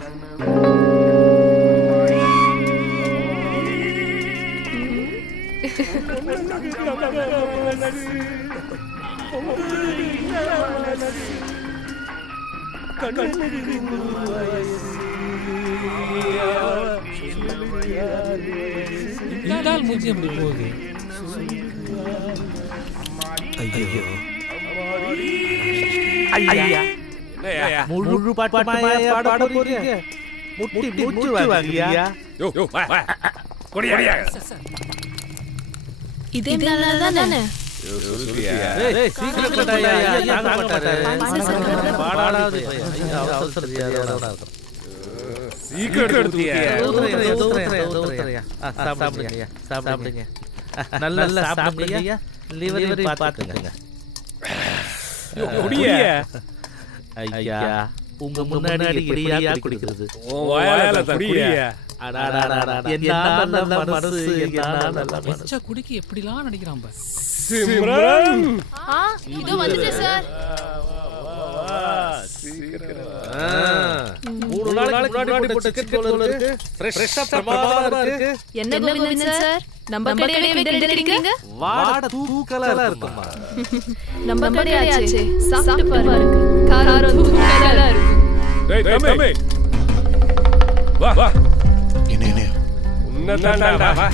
மூஞ்சி எப்படி போகுது? ஐயா முழு பாட்டு பாட போறீங்க. முட்டி மூச்சு வாங்கியா? இதே நல்லதானே? ஐயா உங்க முன்னாடி எப்படியா குடிக்கிறது? குடிக்கு எப்படிலாம் நடிக்கிறான் பாரு. இதோ வந்துட்டேன் சார். 3 நாளைக்கு முன்னாடி போட்ட டிக்கெட் போல இருக்கு. ஃப்ரெஷ்ஷா பிரமாதமா இருக்கு. என்ன கோவிந்தன் சார், நம்ம கடையிலே விட்டு இருக்கீங்க? வாட தூக்கலா இருக்குமா? நம்ம கடையாச்சே, சாப்பிட்டு பாருங்க. காரம் தூக்கலா இருக்கு. டேய் தம்பி வா வா. என்ன உன்னதான்டா வா.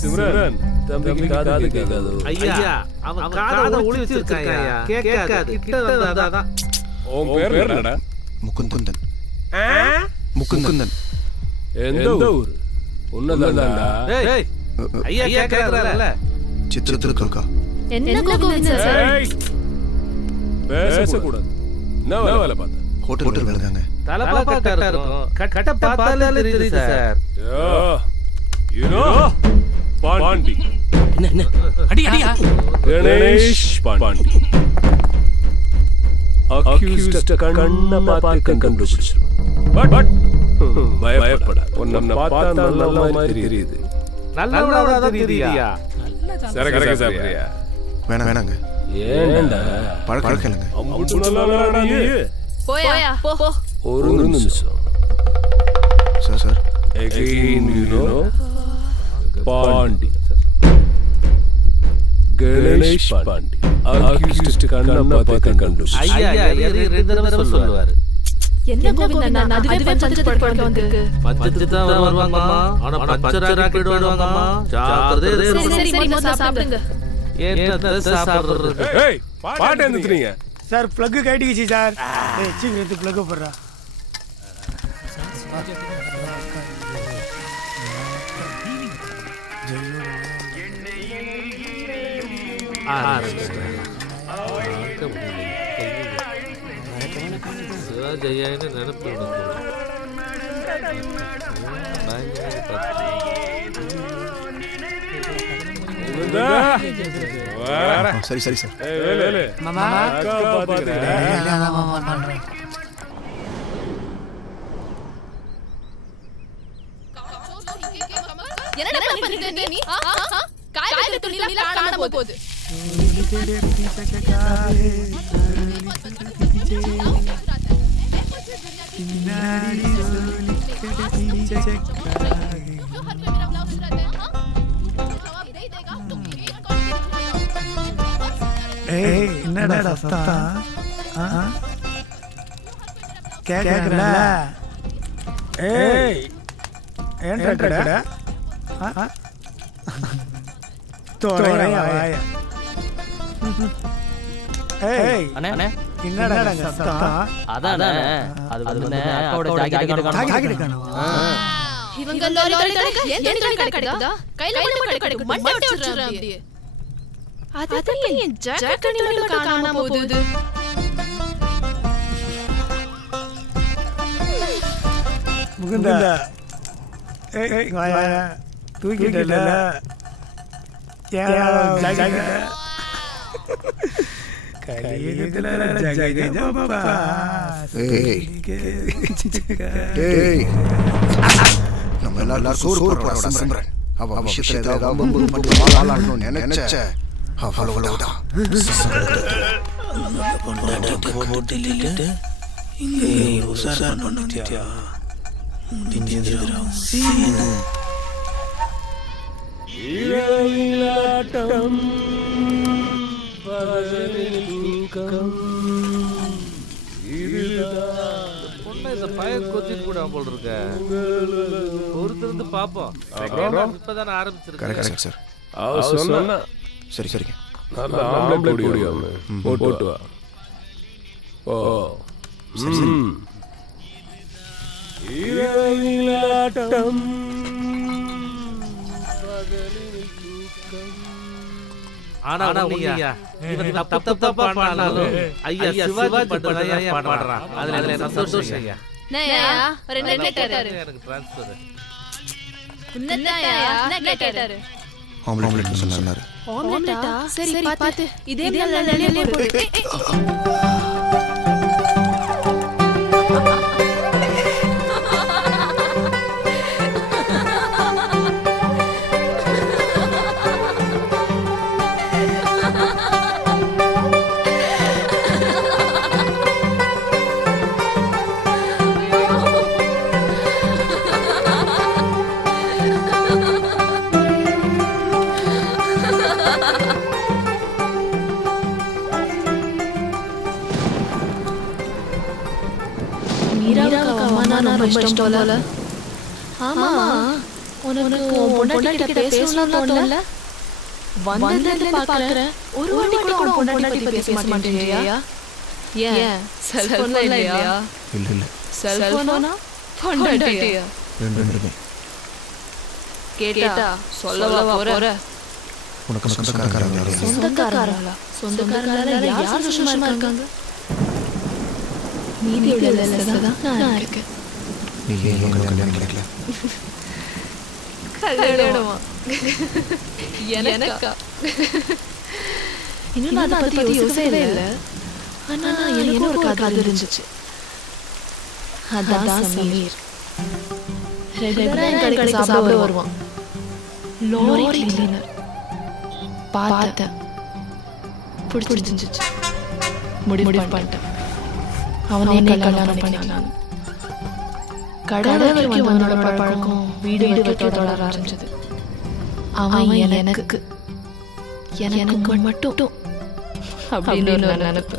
சிம்ரன் தம்பிக்கு காது கேட்காது. ஐயா அவன் காதை ஒளி வச்சிருக்காயா? கேட்காது. கிட்ட வந்தாதான். உன் பேர் என்னடா? முகுந்தன். முகுந்தன். எந்த ஊர்? உன்னதான்டா. டேய் ஐயா கேக்குறாருல. சித்திரத்துக்கா. என்ன கோவிந்தன் சார்? பேசக்கூடாது. என்ன வேலை பார்த்த? ஹோட்டல் வேலை தாங்க. தலப்பா கட்டா இருக்கும். கட்ட பார்த்தாலே தெரியுது சார். You know Pandi. என்ன அடியா? கணேஷ் பாண்டி. அக்யூஸ்ட் கண்ண பார்த்து கண்டுபிடிச்சு. பட் பயப்படாத. உன்னை பார்த்தா நல்ல மாதிரி தெரியுது. நல்லவனா தான் தெரியுதியா? சரக்கு சாப்பிடுறியா? வேணாங்க. ஏன்டா பழக்கலங்க. அம்புட்டு நல்லவனா நீ? போயா போ. ஒரு நிமிஷம். Sir Again, you know, Pandi. Ganesh Pandi. Accused கண்ண பார்த்து கண்டுபிடிச்சு. ஐயா ரெண்டு தடவை சொல்லுவாரு. என்ன கோவிந்தன் அண்ணா, அதுவே பஞ்சத்து படுக்க வந்திருக்கு. பஞ்சத்து தான் வருவாங்கம்மா. ஆனா பஞ்சரா கிடுவாங்கம்மா. ஜாக்கிரதை. சரி முதல்ல சாப்பிடுங்க. என்ன சாப்பிடுறது? ஏய் பாட்டு நிறுத்துறீங்க. சார் பிளக் கட்டிக்கிச்சு சார். ஏய் சீக்கிரம் எடுத்து பிளக் போடுறா. ஜெயான்னு நினைப்பு. சரி சார். மாமா என்ன பண்ணிட்டு நீ? காயில துணில காணாம போகுது. ஏய் என்னடா சத்தம்? கேக்குறல? ஏய் ஏன்டா? தோரையா. ஏய் அண்ணே என்னடா சத்தம்? அதானே அது வந்து அக்காவோட ஜாக்கெட் காணுவா? இவங்க லாரி கடை ஏன் கிடைக்குதா? கையில மட்டும் கிடைக்கும். மண்டை உடைச்சிடுறேன் அப்படியே. அதெல்லாம் என் ஜாக்கெட் மட்டும் காணாம போகுது. முகுந்தா ஏய் வாயா தூக்கிட்டல. ஏன் ஜாக்கெட் கலியுகத்துல ஜாக்கெட் பாப்பா. ஏய் நம்ம எல்லாரும் சோறு போடுறோம் சிம்ரன். அவ விஷயத்துல ஏதாவது வம்பு பண்ணி வாழாடணும்னு நினைச்ச அவ்வளவுதான். இரவிலாட்டம் பகலில் தூக்கம் இந்த பயிர் கொத்திட்டு கூட போல் இருக்க பொறுத்திருந்து பார்ப்போம். இப்பதானே ஆரம்பிச்சிருக்கேன் சார். சொன்னா சரி சரிங்க. நல்ல ஆம்பளை போட்டு வா. ஓ இரவிலாட்டம் பகலில் தூக்கம். ஆனா இவன் தப்பா பாடினாலும் ஐயா சிவாஜி பாட்டு பாடுறான். அதுல எனக்கு சந்தோஷம் ஐயா. எனக்கு டிரான்ஸ்ஃபர் ஆம்லெட் சொன்னாரு. ஆம்லெட்டா? சரி பாத்து இதே நல்ல போடு. ரொம்ப இஷ்டம் போல. ஆமா, உனக்கு பொண்டாட்டி பேசணும்னு தோணல? வந்ததுல பாக்குறேன் ஒரு வாட்டி கூட பொண்டாட்டி பத்தி பேச மாட்டேங்கிறியா? ஏன் செல்போன்ல இல்லையா? இல்ல செல்போனா பொண்டாட்டியா? ரெண்டுமே. கேட்டா சொல்லவா போற? உனக்கு சொந்தக்காரங்களா? சொந்தக்காரங்களா யார் சந்தோஷமா இருக்காங்க? நீதி இல்லதான் நான் இருக்கேன். நீ ஏன் கல்யாணம் கிடைக்கல? கல்யாணமா? எனக்கா? இன்னும் நான் அதை பத்தி யோசிக்கவே இல்லை. ஆனா எனக்கு ஒரு கதை இருந்துச்சு. அதான் சமீர். ரெகுலரா என் கடைக்கு சாப்பிட வருவான். Lorry cleaner. பார்த்தேன், பிடிச்சிருந்துச்சு. முடிவு பண்ணிட்டேன். அவனே கல்யாணம் பண்ணினான். கடை வரைக்கும் அவனோட பழக்கம் வீடு வரைக்கும் தொடர ஆரம்பிச்சது. அவன் எனக்கு மட்டும் அப்படின்னு ஒரு நினைப்பு.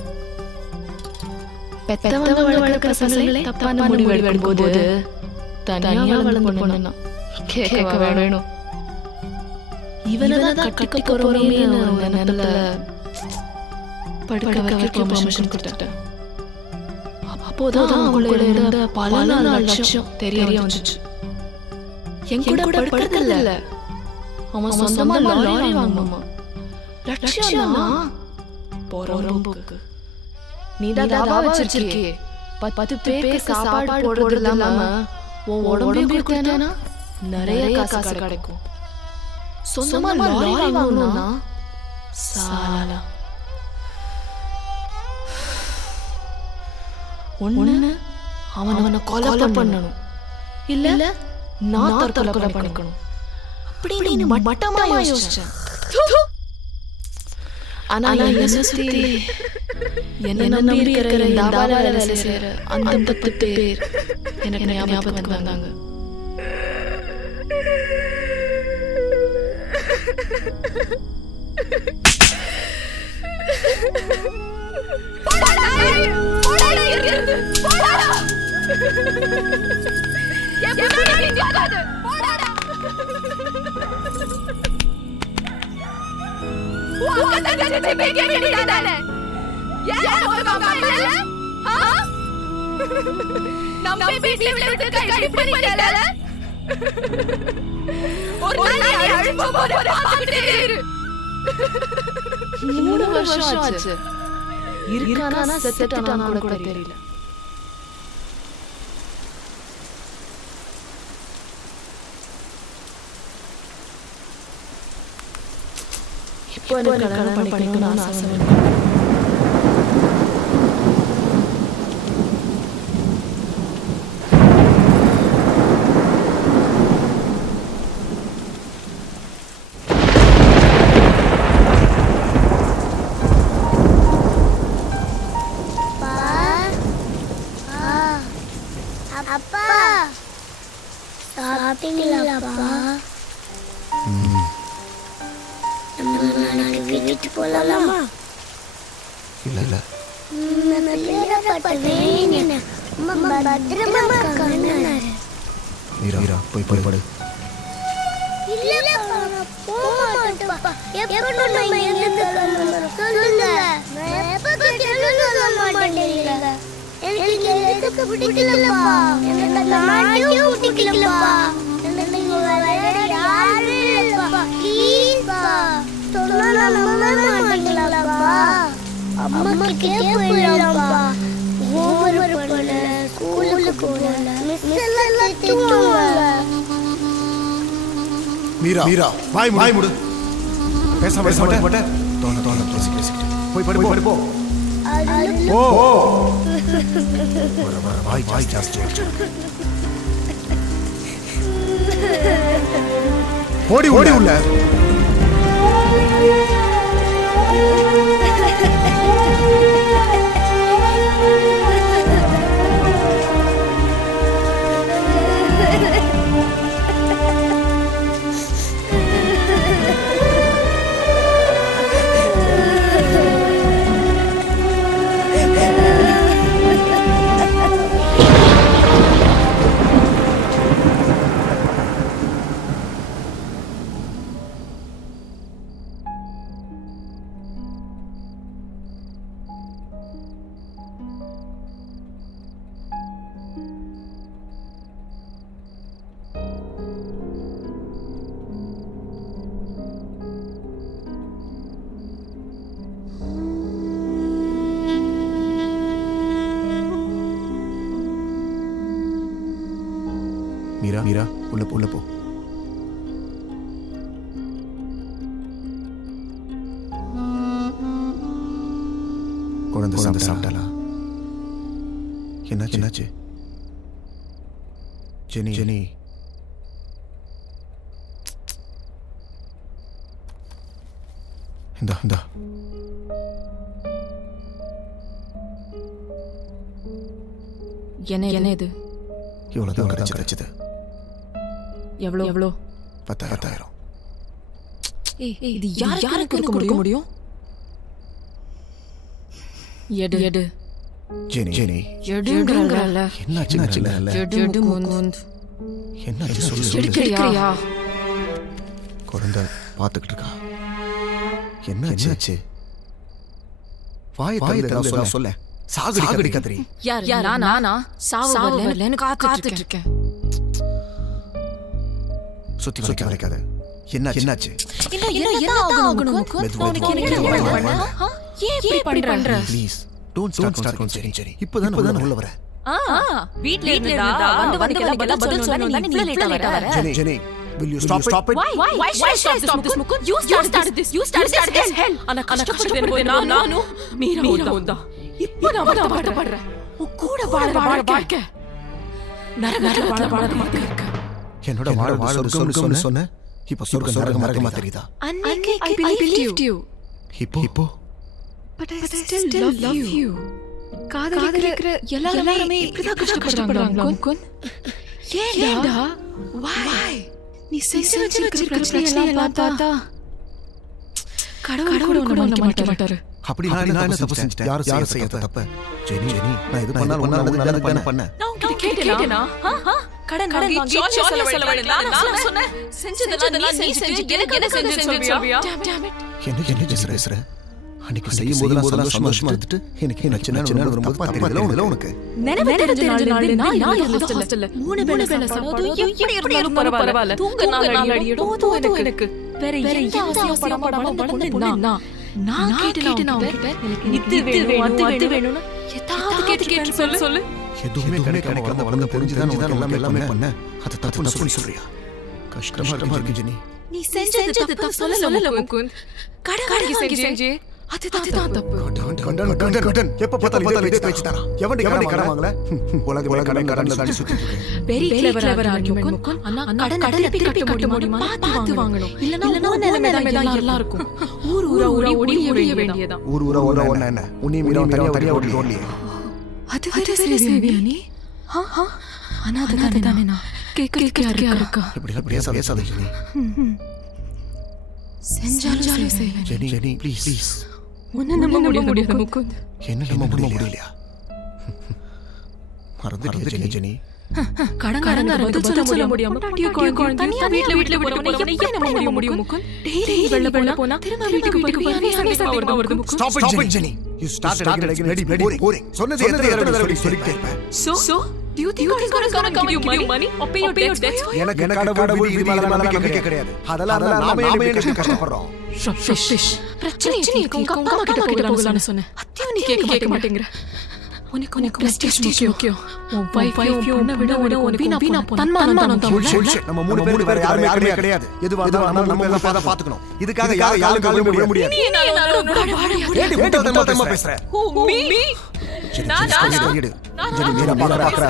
பெத்தவங்க வளர்க்கிற பசங்களே தப்பான முடிவு எடுக்கும் போது தனியா வளர்ந்து பொண்ணுன்னா கேட்க வேணும். இவனதான் கட்டிக்க போறோமே ஒரு நினைப்புல படுக்க வைக்க பெர்மிஷன் கொடுத்துட்டேன். அப்போதான் அவங்களோட இருந்த பல நாள் லட்சியம் தெரிய வந்துச்சு. என் கூட படுக்கிறது இல்ல, அவன் சொந்தமா லாரி வாங்கணுமா. லட்சியம்னா பொறம்போக்கு. நீதான் தாவா வச்சிருக்கியே, 10 பேருக்கு சாப்பாடு போடுறது இல்லாம உன் உடம்பு கொடுத்தேன்னா நிறைய காசு கிடைக்கும். சொந்தமா லாரி வாங்கணும்னா சாலா ஒண்ணு அவனை கொலை பண்ணணும், இல்ல நான் தற்கொலை பண்ணிக்கணும் அப்படின்னு மட்டமா யோசிச்சேன். ஆனா என்ன சுத்தி என்ன நம்பி இருக்கிற இந்த வேலை செய்யற அந்த 10 பேர் எனக்கு ஞாபகத்துக்கு வந்தாங்க. மூணு வருஷம் ஆச்சு. இருக்கானா செத்துட்டானா கூட தெரியல. இப்போ எனக்கு கல்யாணம் பண்ணிக்கணும்னு ஆசை வந்து இல்ல இல்ல மீரா போய் போய் படு. மீரா மீரா வாய் மூடு. பேசாம மாட்டேன். தோண பேசிக்கிட்டு போய் படு போ. வர வாய் ஜாஸ்தி ஓடி உள்ள. மீரா உள்ள போ. குழந்தை சாப்பிட்டாளா? என்னாச்சு? ஜெனி இந்தா என்ன இது? இவ்வளவுதான் கிடைச்சது. எவ்வளோ? 10,000. இது யாருக்கு கொடுக்க முடியும்? எடு ஜெனி எடுங்கறல. என்னாச்சு சொல்லு. எடுக்கறியா? குழந்தை பாத்துக்கிட்டு இருக்கா. என்னாச்சு? வாய் சொல்ல. சாகடி கத்திரி. யார்? நானா? சாவு வரலன்னு காத்துட்டு இருக்கேன். சுத்தி வளைக்காத. என்னாச்சு? என்ன ஆகணும் ப்ளீஸ் டோன்ட் ஸ்டார்ட் ஜெனி. இப்போதான் உள்ள வர. வீட்ல இருந்தா வந்து பதில் சொல்லணும். நீ இவ்ளோ லேட்டா வர. Jenny will you stop it? Why should I stop this, Mukund? You started this. Hell. ana கஷ்டப்படுறது நானும் மீரா ஹோண்டா. இப்போ நான் பாடுறேன். கூட பாடுற நரக பாடுற மாதிரி இருக்கு. என்னோட வாழ சொர்க்கம்னு சொன்ன. இப்போ சொர்க்கம் நரகமா தெரியுதா? I believed you. இப்போ But I still love you. காதலிக்கிற எல்லாருமே இப்படிதான் கஷ்டப்படுறாங்க முகுந்த். ஏன்டா? Why? நீ செஞ்சு வச்சிருக்கிற பிரச்சனை எல்லாம் பார்த்தா கடவுள் கூட மன்னிக்க மாட்டாரு. அப்படி நான் என்ன தப்பு செஞ்சிட்டேன்? யாரும் செய்யாத தப்பு. ஜெனி நான் இது பண்ணாலும் நல்லது பண்ணேன். நான் உன்கிட்ட கேட்டேனா? கடன் வாங்கி ஜாலியா செலவழிக்கலாம். நான் சொன்னேன் செஞ்சதெல்லாம் நீ செஞ்சிட்டு எனக்கு என்ன செஞ்சு சொல்றியா? Damn it. என்ன பேசுற? அன்னைக்கு செய்யும் போதெல்லாம் சந்தோஷமா இருந்துட்டு எனக்கு சின்ன ஒரு தப்பா தெரியல உனக்கு. நினைவு தெரிஞ்ச நாள் நான் ஹாஸ்டல்ல 3 வேளை சாப்பாடு எப்படி இருந்தாலும் பரவாயில்லை. தூங்க நாள் அடியடும் போதும் எனக்கு. வேற எந்த அவசியம் படாம பொண்ணு நான் கேட்டேன் உன்கிட்ட. எனக்கு இது வேணும் ஏதாவது கேட்டு சொல்லு. எதுவுமே கிடைக்காம வளர்ந்த தெரிஞ்சுதான் எல்லாமே பண்ண. அது தப்புன்னு சொல்றியா? கஷ்டமா இருக்கு ஜெனி. நீ செஞ்சது தப்பு சொல்லல முகுந்த். கடன் செஞ்சு அதுதான் தப்பு. கடன் எப்ப பார்த்தாலும் இதே பேச்சு தானா? எவண்டி கடன் வாங்கல? உலக கடன்ல தாண்டி சுத்திட்டு இருக்கு. Very clever argument Mukund. அண்ணா கடன் திருப்பி கட்ட முடியுமா? பார்த்து வாங்கணும். இல்லனா உன் நிலைமை தான் எல்லாம் இருக்கும். ஊரா ஓடிய வேண்டியதா. ஊரா ஓடுன என்ன? உன்னை மீறி தனியா ஓடலையே. அது சரி நீ. அனாதை தானே நான். கேக்க இருக்கா? இப்படி பேசாத ஜெனி. செஞ்சாலும் செய்வேன். ஜெனி ப்ளீஸ் உன்னை நம்ப முடியாது முகுந்த். என்ன நம்ப முடியலையா? மறந்துட்டியா ஜெனி? கடங்காரங்க சொல்ல முடியாம குழந்தை தனியா வீட்ல போறவன ஏன் நம்ப முடியும் முகுந்த்? டெய்லி வெளில போனா திரும்ப வீட்டுக்கு வருது Mukund. Stop it Jenny. You started again ready boring. சொன்னது எத்தனை தடவை சொல்லிட்டே இருப்பேன். So do you think God is going to come and give you money or pay your debts? எனக்கு கடவுள் இது மேல நம்பிக்கை கிடையாது. அதெல்லாம் நாம என்ன கஷ்டப்படுறோம். ஃபிஷ் பிரச்சனை உங்க அம்மா கிட்ட போகலாம்னு சொன்னேன். அத்தியும் நீ கேட்க மாட்டேங்கற. உனக்கு பிரஸ்டீஜ் முக்கியம். உன் வைஃபையும் உன்னை விட உனக்கு வீணா தன்மானம் தான். நம்ம மூணு பேர் வேற யாருமே கிடையாது. எதுவா இருந்தாலும் நம்ம எல்லாம் பாத்துக்கணும். இதுக்காக யாரும் கால்ல விட முடியாது. நீ என்ன ஏடி பேசுற? மீ நான் ஜெனி மீரா பாக்குற.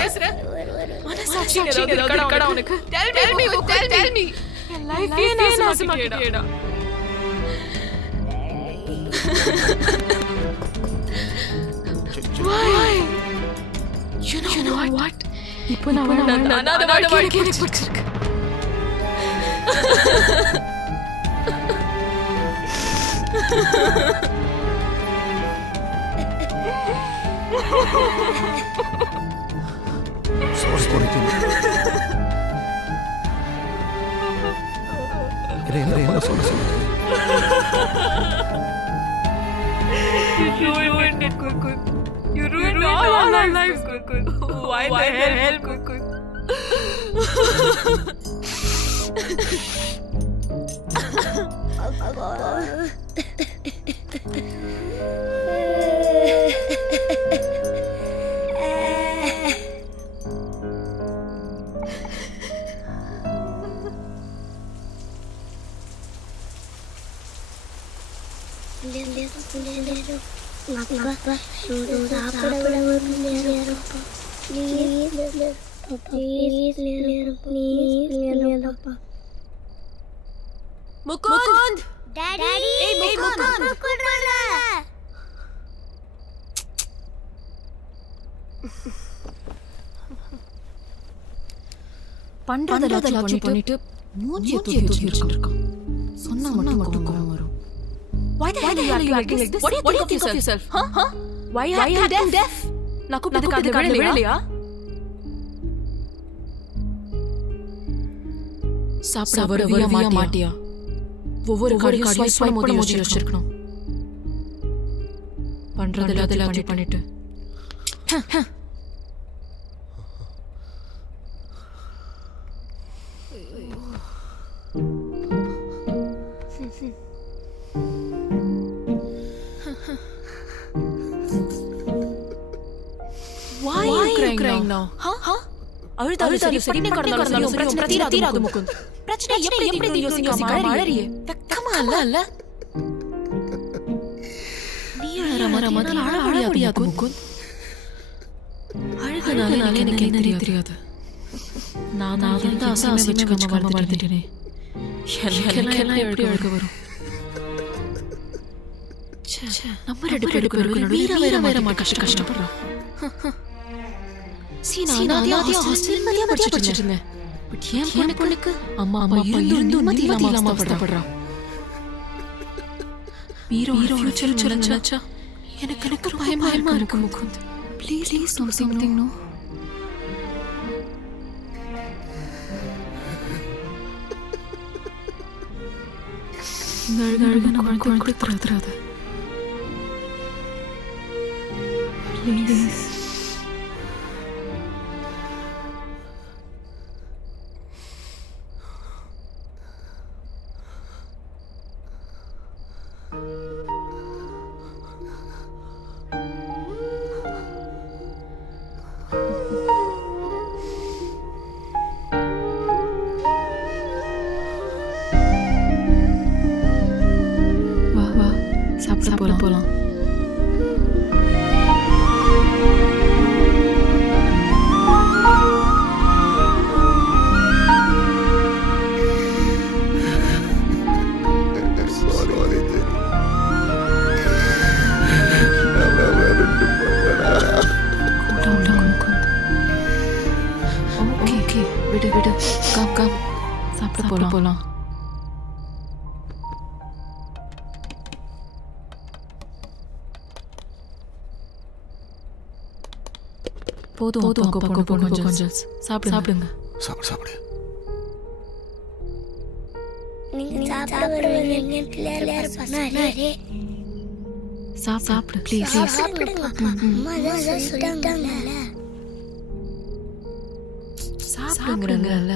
மனசாட்சி கடை உனக்கு. Tell me. என் லைஃபே நாசமாக்கிட்டியேடா. Why? You know what? இப்போ நான் வாழ்க்கையை பிடிச்சிருக்கு. என்ன சொல்ல You ruined all our lives, Kun. Why the hell, Kun? Mukund daddy Mukund பண்றதெல்லாம் பண்ணிட்டு மூஞ்சியை தூக்கி வச்சிருக்கான். சொன்னா மட்டும் கோவம் வரும். Why the hell are you acting like this? What do you think of yourself? Huh? Why are you acting deaf? நான் கூப்பிட்டதுக்கு விடலையா? சாப்பிட வரவியா மாட்டியா? ஒவ்வொரு கார்டையும் ஸ்வைப் பண்ண மோதி வச்சிருக்கணும். பண்றதெல்லாம் பண்ணிட்டு Why are you crying now? அழுதாலும் சரி பண்ணி கடந்தாலும் சரி பிரச்சனை தீராது முகுந்த். பிரச்சனை எப்படி யோசிக்காம அழறியே? வெக்கமா இல்ல? நீ அழற மாதிரி அழ முடியாது முகுந்த். அழுகனால எனக்கு என்ன தெரியாது. நான் வந்து அசாம வச்சுக்காம மறந்துட்டேனே. எனக்கெல்லாம் எப்படி அழுக வரும்? நம்ம ரெண்டு பேருக்கு வேற கஷ்டப்படுறோம். நான் ஹாஸ்டல் மதியா படிச்சிட்டு இருந்தேன். பட் என் பொண்ணுக்கு அம்மா இருந்தும் நிம்மதி இல்லாம கஷ்டப்படுறான். வீரோ ஃபியூச்சர் நினைச்சா எனக்கு பயமா இருக்கு Mukund. Please do something. No நான் கொடுத்துறாத ப்ளீஸ். வா சாப்பிட போலாம். விடு கம் சாப்பிட போலாம். போதும் கொஞ்சம் சாப்பிடுங்க. சாப்பிடு. நீங்க சாப்பிட வருவீங்க கிளியர் பண்ணாரே. சாப்பிடு ப்ளீஸ். சாப்பிடுங்க. அம்மா தான் சொல்லிட்டாங்கல. சாப்பிடுங்கறல.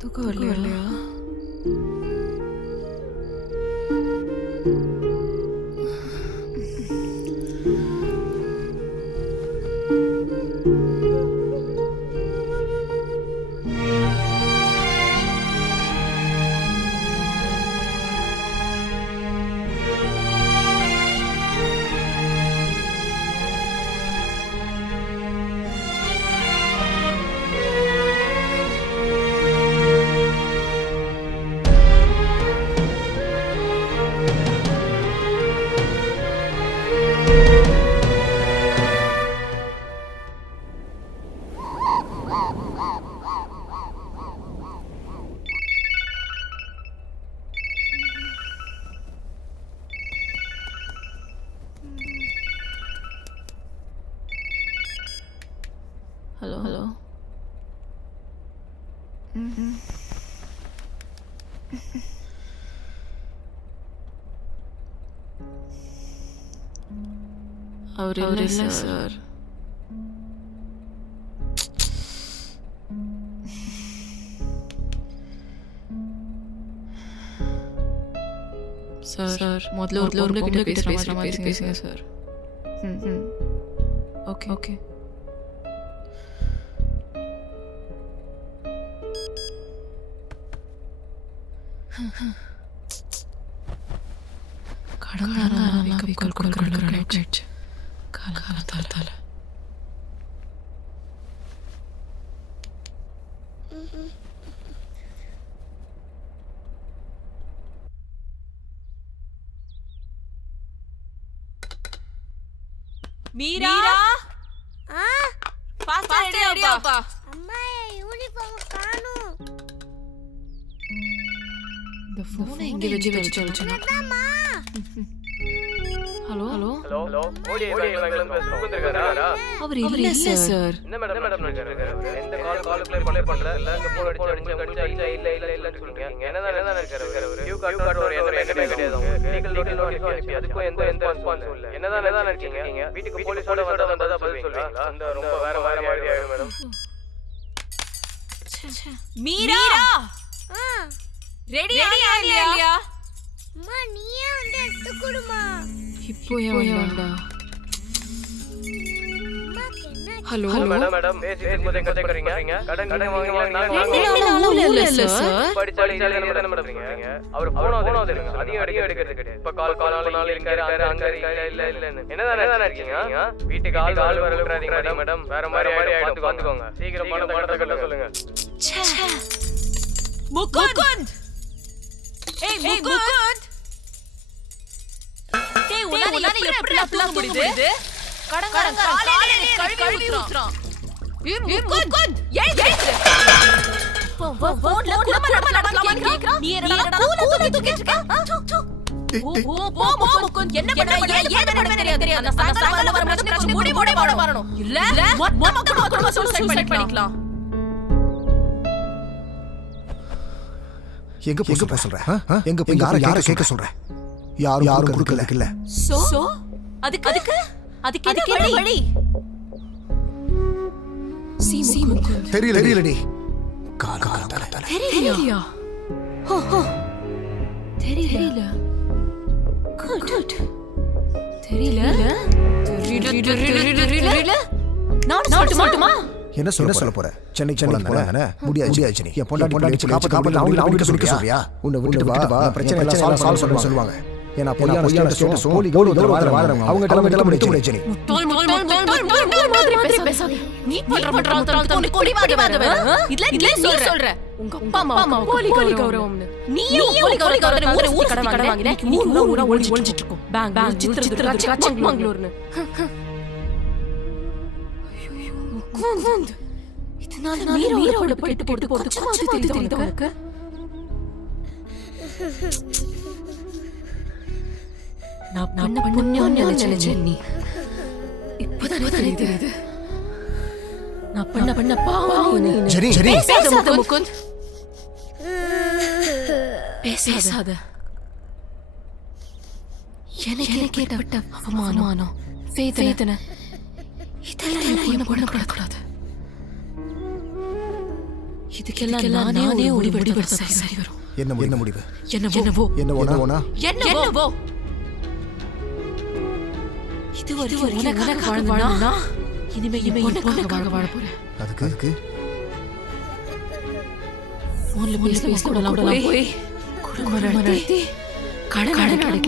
தூக்கம் வரலையா? ஹலோ. அவர் இல்லை சார். சார் முதல்ல ஒரு பொண்ணு கிட்ட பேசுற மாதிரி பேசுங்க சார். ஓகே. காலகாலத்தால மீரா ஃபாஸ்டா ரெடியாப்பா. அம்மா யூனிஃபார்ம் காணோம். இந்த போனை எங்க வச்சு சொல்லுங்க. ஹலோ. ஓடி பேசுறேன். அவர் இல்ல சார். என்ன மேடம் இருக்காரு? எந்த காலுக்குள்ள கொலை பண்ணல. இல்ல போன் அடிச்சு இல்ல சொல்றீங்க. என்னதான் இருக்காரு அவரு? கியூ கார்டு ஒரு எதுமே கிடையாது. லீகல் நோட்டீஸ் அதுக்கு எந்த ரெஸ்பான்ஸும் இல்ல. என்னதான் இருக்கீங்க? வீட்டுக்கு போலீஸோட வந்தா பதில் சொல்றீங்களா? அந்த ரொம்ப வேற மாதிரி ஆயிடும் மேடம். மீரா ரெடியா இல்லையா? அம்மா நீயே வந்து எடுத்து கொடுமா. இப்போ ஏன்டா? ஹலோ மேடம் பேசிட்டு போதே கதைக்கறீங்க. கடன் வாங்குறீங்க. நான் இல்ல சார். படிச்சாலே என்ன மேடம் இருக்கீங்க? அவர் போனது இல்லங்க. அதிக எடுக்கிறது கிடையாது. இப்ப கால் இருக்காரு அங்க இல்லன்னு. என்னதான் இருக்கீங்க? வீட்டுக்கு ஆள் வர விட்டுறாதீங்க மேடம். வேற மாதிரி பாத்துக்கோங்க. சீக்கிரம் பணத்தை கட்ட சொல்லுங்க. முகுந்த் ஏய் முகுந்த் டேய் உன்னால எப்படி தூங்க முடியுது? கடங்காரன் காலையில கழுவி ஊத்துறான். ஏய் முகுந்த் ஏய் போன்ல குடும்ப நடக்கலாம்னு கேக்குறான். நீ என்னடா கூல தூக்கிட்டு இருக்க? ஓ முகுந்த் என்ன பண்ற? ஏன் தெரியாது. அந்த சாயங்காலம் வர பிரச்சனை மூடி வரணும். இல்ல மொத்தமா குடும்ப சூசைட் பண்ணிக்கலாம். எங்க போய் சொல்ற? எங்க போய் யாரை கேட்க சொல்ற? யாரும் கொடுக்கல இல்ல. சோ அதுக்கு என்ன வழி? தெரியலடி. காலகாலத்தால தெரியலையா? தெரியல. குட். தெரியல. நான் சொல்லட்டுமா? என்ன சொல்ல போற? சென்னைக்கு போறானே முடியாது நீ. என் பொண்டாட்டி காப்பாத்த அவங்க சொல்லிக்க சொல்றியா? உன்னை விட்டுட்டு வா. பிரச்சனை எல்லாம் சால்வ் சொல்லுவாங்க. ஏன்னா பொய்யான ஸ்டேட்டஸ் போலி கௌரவ வாங்குறவங்க அவங்க கிட்ட முடிச்சு நீ. மாதிரி பேசாத. நீ பண்ற உனக்கு குடிவாத வேற. இதுல நீ சொல்ற உங்க அப்பா அம்மா கோலி கௌரவம்னு. நீயே கோலி கௌரவம் ஊர் கடன் வாங்கின. நீ ஊரா ஒளிஞ்சிட்டு இருக்கோம். பேங்க் சித்ரா சிக்மங்களூர்னு. ஐயோ முகுந்த், இதனால மீரோட போட்டு கொஞ்சமா தெரியுது உனக்கு. நான் புண்ணியம் நினைச்சேன். நீ இப்பதான் தெரியுது. நான் பண்ண பாவம் நீ. பேசாத முகுந்த், பேசாத. எனக்கு ஏற்பட்ட அவமானம், வேதனை இதெல்லாம் என்ன பண்ணக்கூடாது. இதுக்கெல்லாம் நானே முடிவெடுத்தா சரி வரும். என்ன முடிவு? என்னவோ இது உனக்காக வாழ்ந்தா இனிமே உனக்காக வாழ போறேன். அதுக்கு போன்ல பேச கூட போய் குடும்பம் நடத்தி கடன் அடைக்க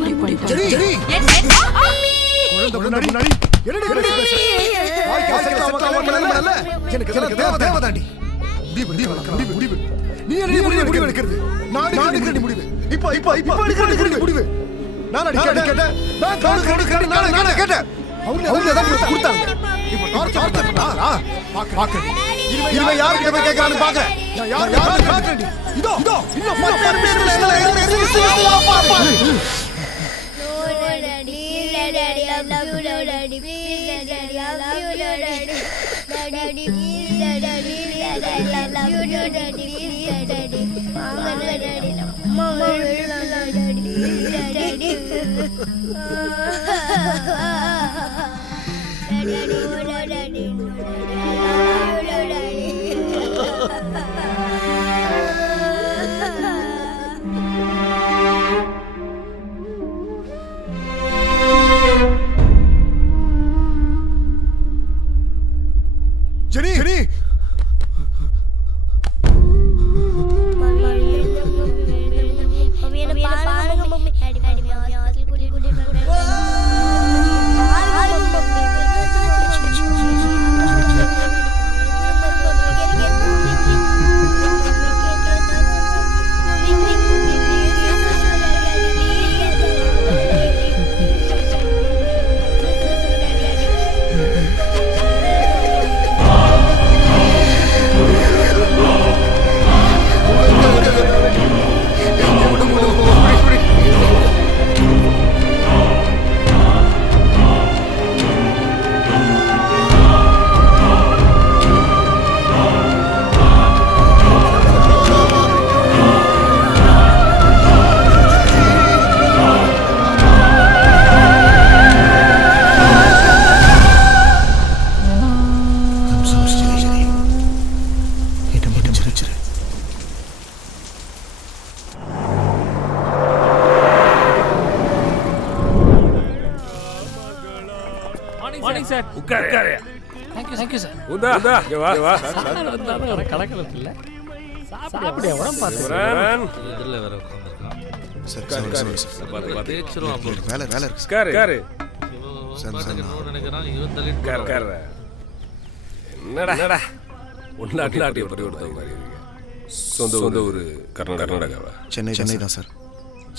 சொந்த ஊரு கர்நாடகாவா? சென்னை தான் சார்.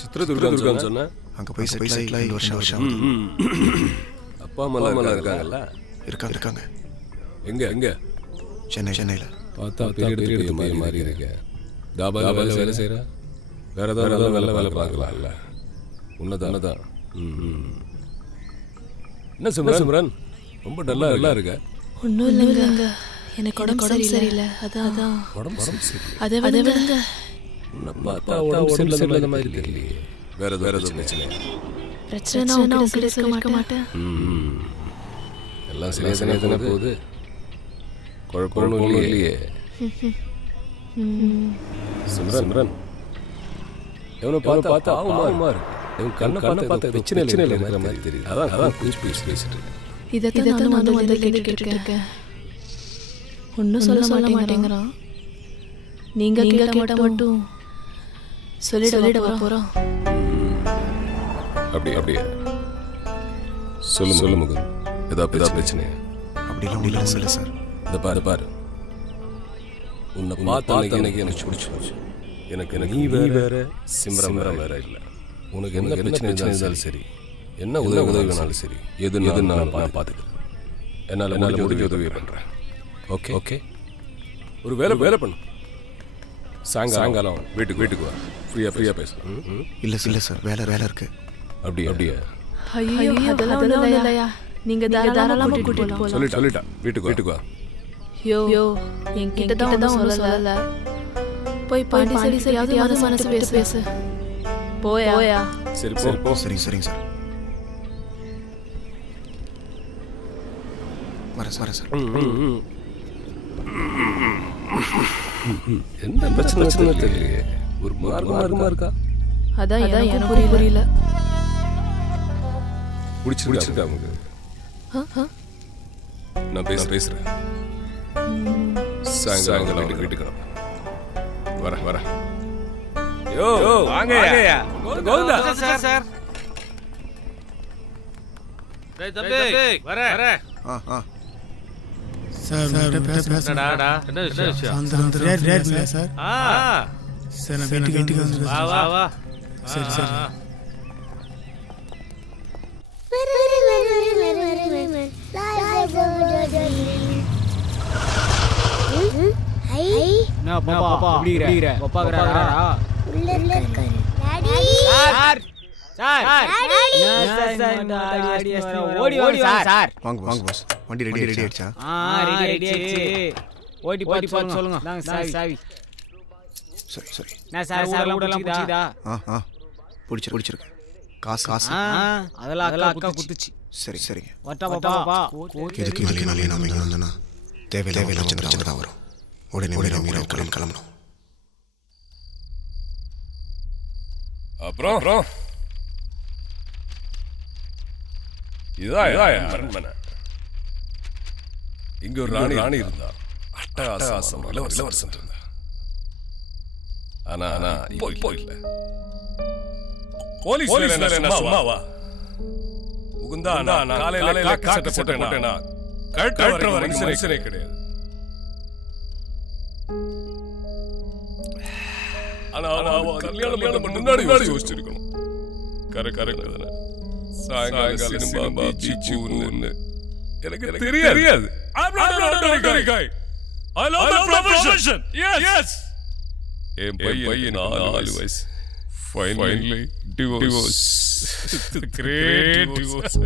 சித்ரதுர்கான்னு சொன்ன அங்க போய் செட்டில் ஆகி 2 வருஷம். அப்பா அம்மா இருக்காங்கல்ல? இருக்காங்க. எங்க? சென்னையில. பார்த்தா பெரிய மாதிரி இருக்க. தாபால வேலை செய்யற? வேற ஏதாவது நல்ல வேலை பார்க்கலாம்ல? உன்னதான். என்ன சிம்ரன் ரொம்ப டல்லா இருக்க? ஒன்றும் இல்லைங்க, எனக்கு உடம்பு சரியில்லை. அதான் உடம்பு சரி. அதை விடுங்க. உன்னை பார்த்தா உடம்பு சரியில்லாத மாதிரி தெரியலையே. வேற எதுவும் பிரச்சனை நான் உங்ககிட்ட சொல்லிருக்க மாட்டேன். எல்லாம் சரியா தானே போகுது? குழப்பம் இல்லையே. சிம்ரன் எவனை பார்த்தா ஆவுமா இருக்கு. இவன் கண்ணை பார்த்தா பிரச்சனையில் இருக்கிற மாதிரி தெரியுது. அதான் கொஞ்சம் பேசிட்டு இதைத்தான் நான் வந்து கேட்டுட்டு இருக்கேன். ஒன்றும் சொல்ல மாட்டேங்கிறான். நீங்க கேட்ட மட்டும் சொல்லிட போறோம். அப்படியே சொல்லு முகுந்த். ஏதா பிரச்சனை? அப்படிலாம் இல்லை சார். இந்த பாரு உன்னை பார்த்த அன்னைக்கு எனக்கு பிடிச்சிருச்சு. எனக்கு நீ வேற சிம்ரம் வேற இல்லை. உனக்கு என்ன பிரச்சனை இருந்தாலும் சரி, என்ன உதவி வேணாலும் சரி, எது நான் பார்த்துக்கிறேன். என்னால் உதவி பண்ணுறேன். ஓகே ஒரு வேலை பண்ணு. சாயங்காலம் வீட்டுக்கு வா. ஃப்ரீயாக பேசலாம். இல்லை சார், வேலை இருக்கு. அப்படியா? ஐயோ அதெல்லாம் இல்லையா, நீங்க தாராளமா கூட்டிட்டு போலாம். சொல்லிட்டா வீட்டுக்கு வா. யோ என்கிட்ட தான் சொல்லல. போய் பாண்டி சரியாவது மனசு பேசு. போயா. சரி போ. சரிங்க சார். வரேன் சார். என்ன பிரச்சனை தெரியலையே. ஒரு மார்க்கமா இருக்கா? அதான் எனக்கு புரியல. பிடிச்சிருக்கா நமக்கு? நான் பேசுறேன். சாயங்காலம் வீட்டுக்கு வரேன். யோ வாங்கயா. கோவிந்தா சார். டேய் தம்பி வரேன். சார் என்னடா என்ன விஷயம்? சார் சார் நான் வீட்டுக்கு வந்துடுறேன். வா. சரி. வாங்க பாஸ். வண்டி ரெடி ஆயிடுச்சா? ஓடி பார்த்து சொல்லுங்க. சாவி சரி. நான் சார் ஊடலாம் புடிச்சதா? பிடிச்சிருக்கு. காசு அதெல்லாம் அக்கா குடுத்துச்சு. சரிங்க. வட்டா பாப்பா. இதுக்கு மேலே நாம இங்க வந்தனா தேவையில்லாம பிரச்சனை தான் வரும். உடனே நம்ம கிளம்பணும். அப்புறம் இதான் அரண்மனை. இங்க ஒரு ராணி இருந்தா. அட்டகாசம் இளவரசன் இருந்தா. ஆனா இப்போ இல்ல. போலீஸ் வேலை சும்மாவா? முகுந்தா நான் காலையில காட்டு போட்டேனா கழட்டுற வரைக்கும் மனுஷனே கிடையாது. ஆனா கல்யாணம் முன்னாடி யோசிச்சிருக்கணும். கரெக்ட். சாயங்காலம் சினிமா பீச்சு ஊர்னு எனக்கு தெரியாது. I'm not an ordinary guy. I love the profession. Yes. என் பையன் 4 வயசு. Finally divorce. Great divorce.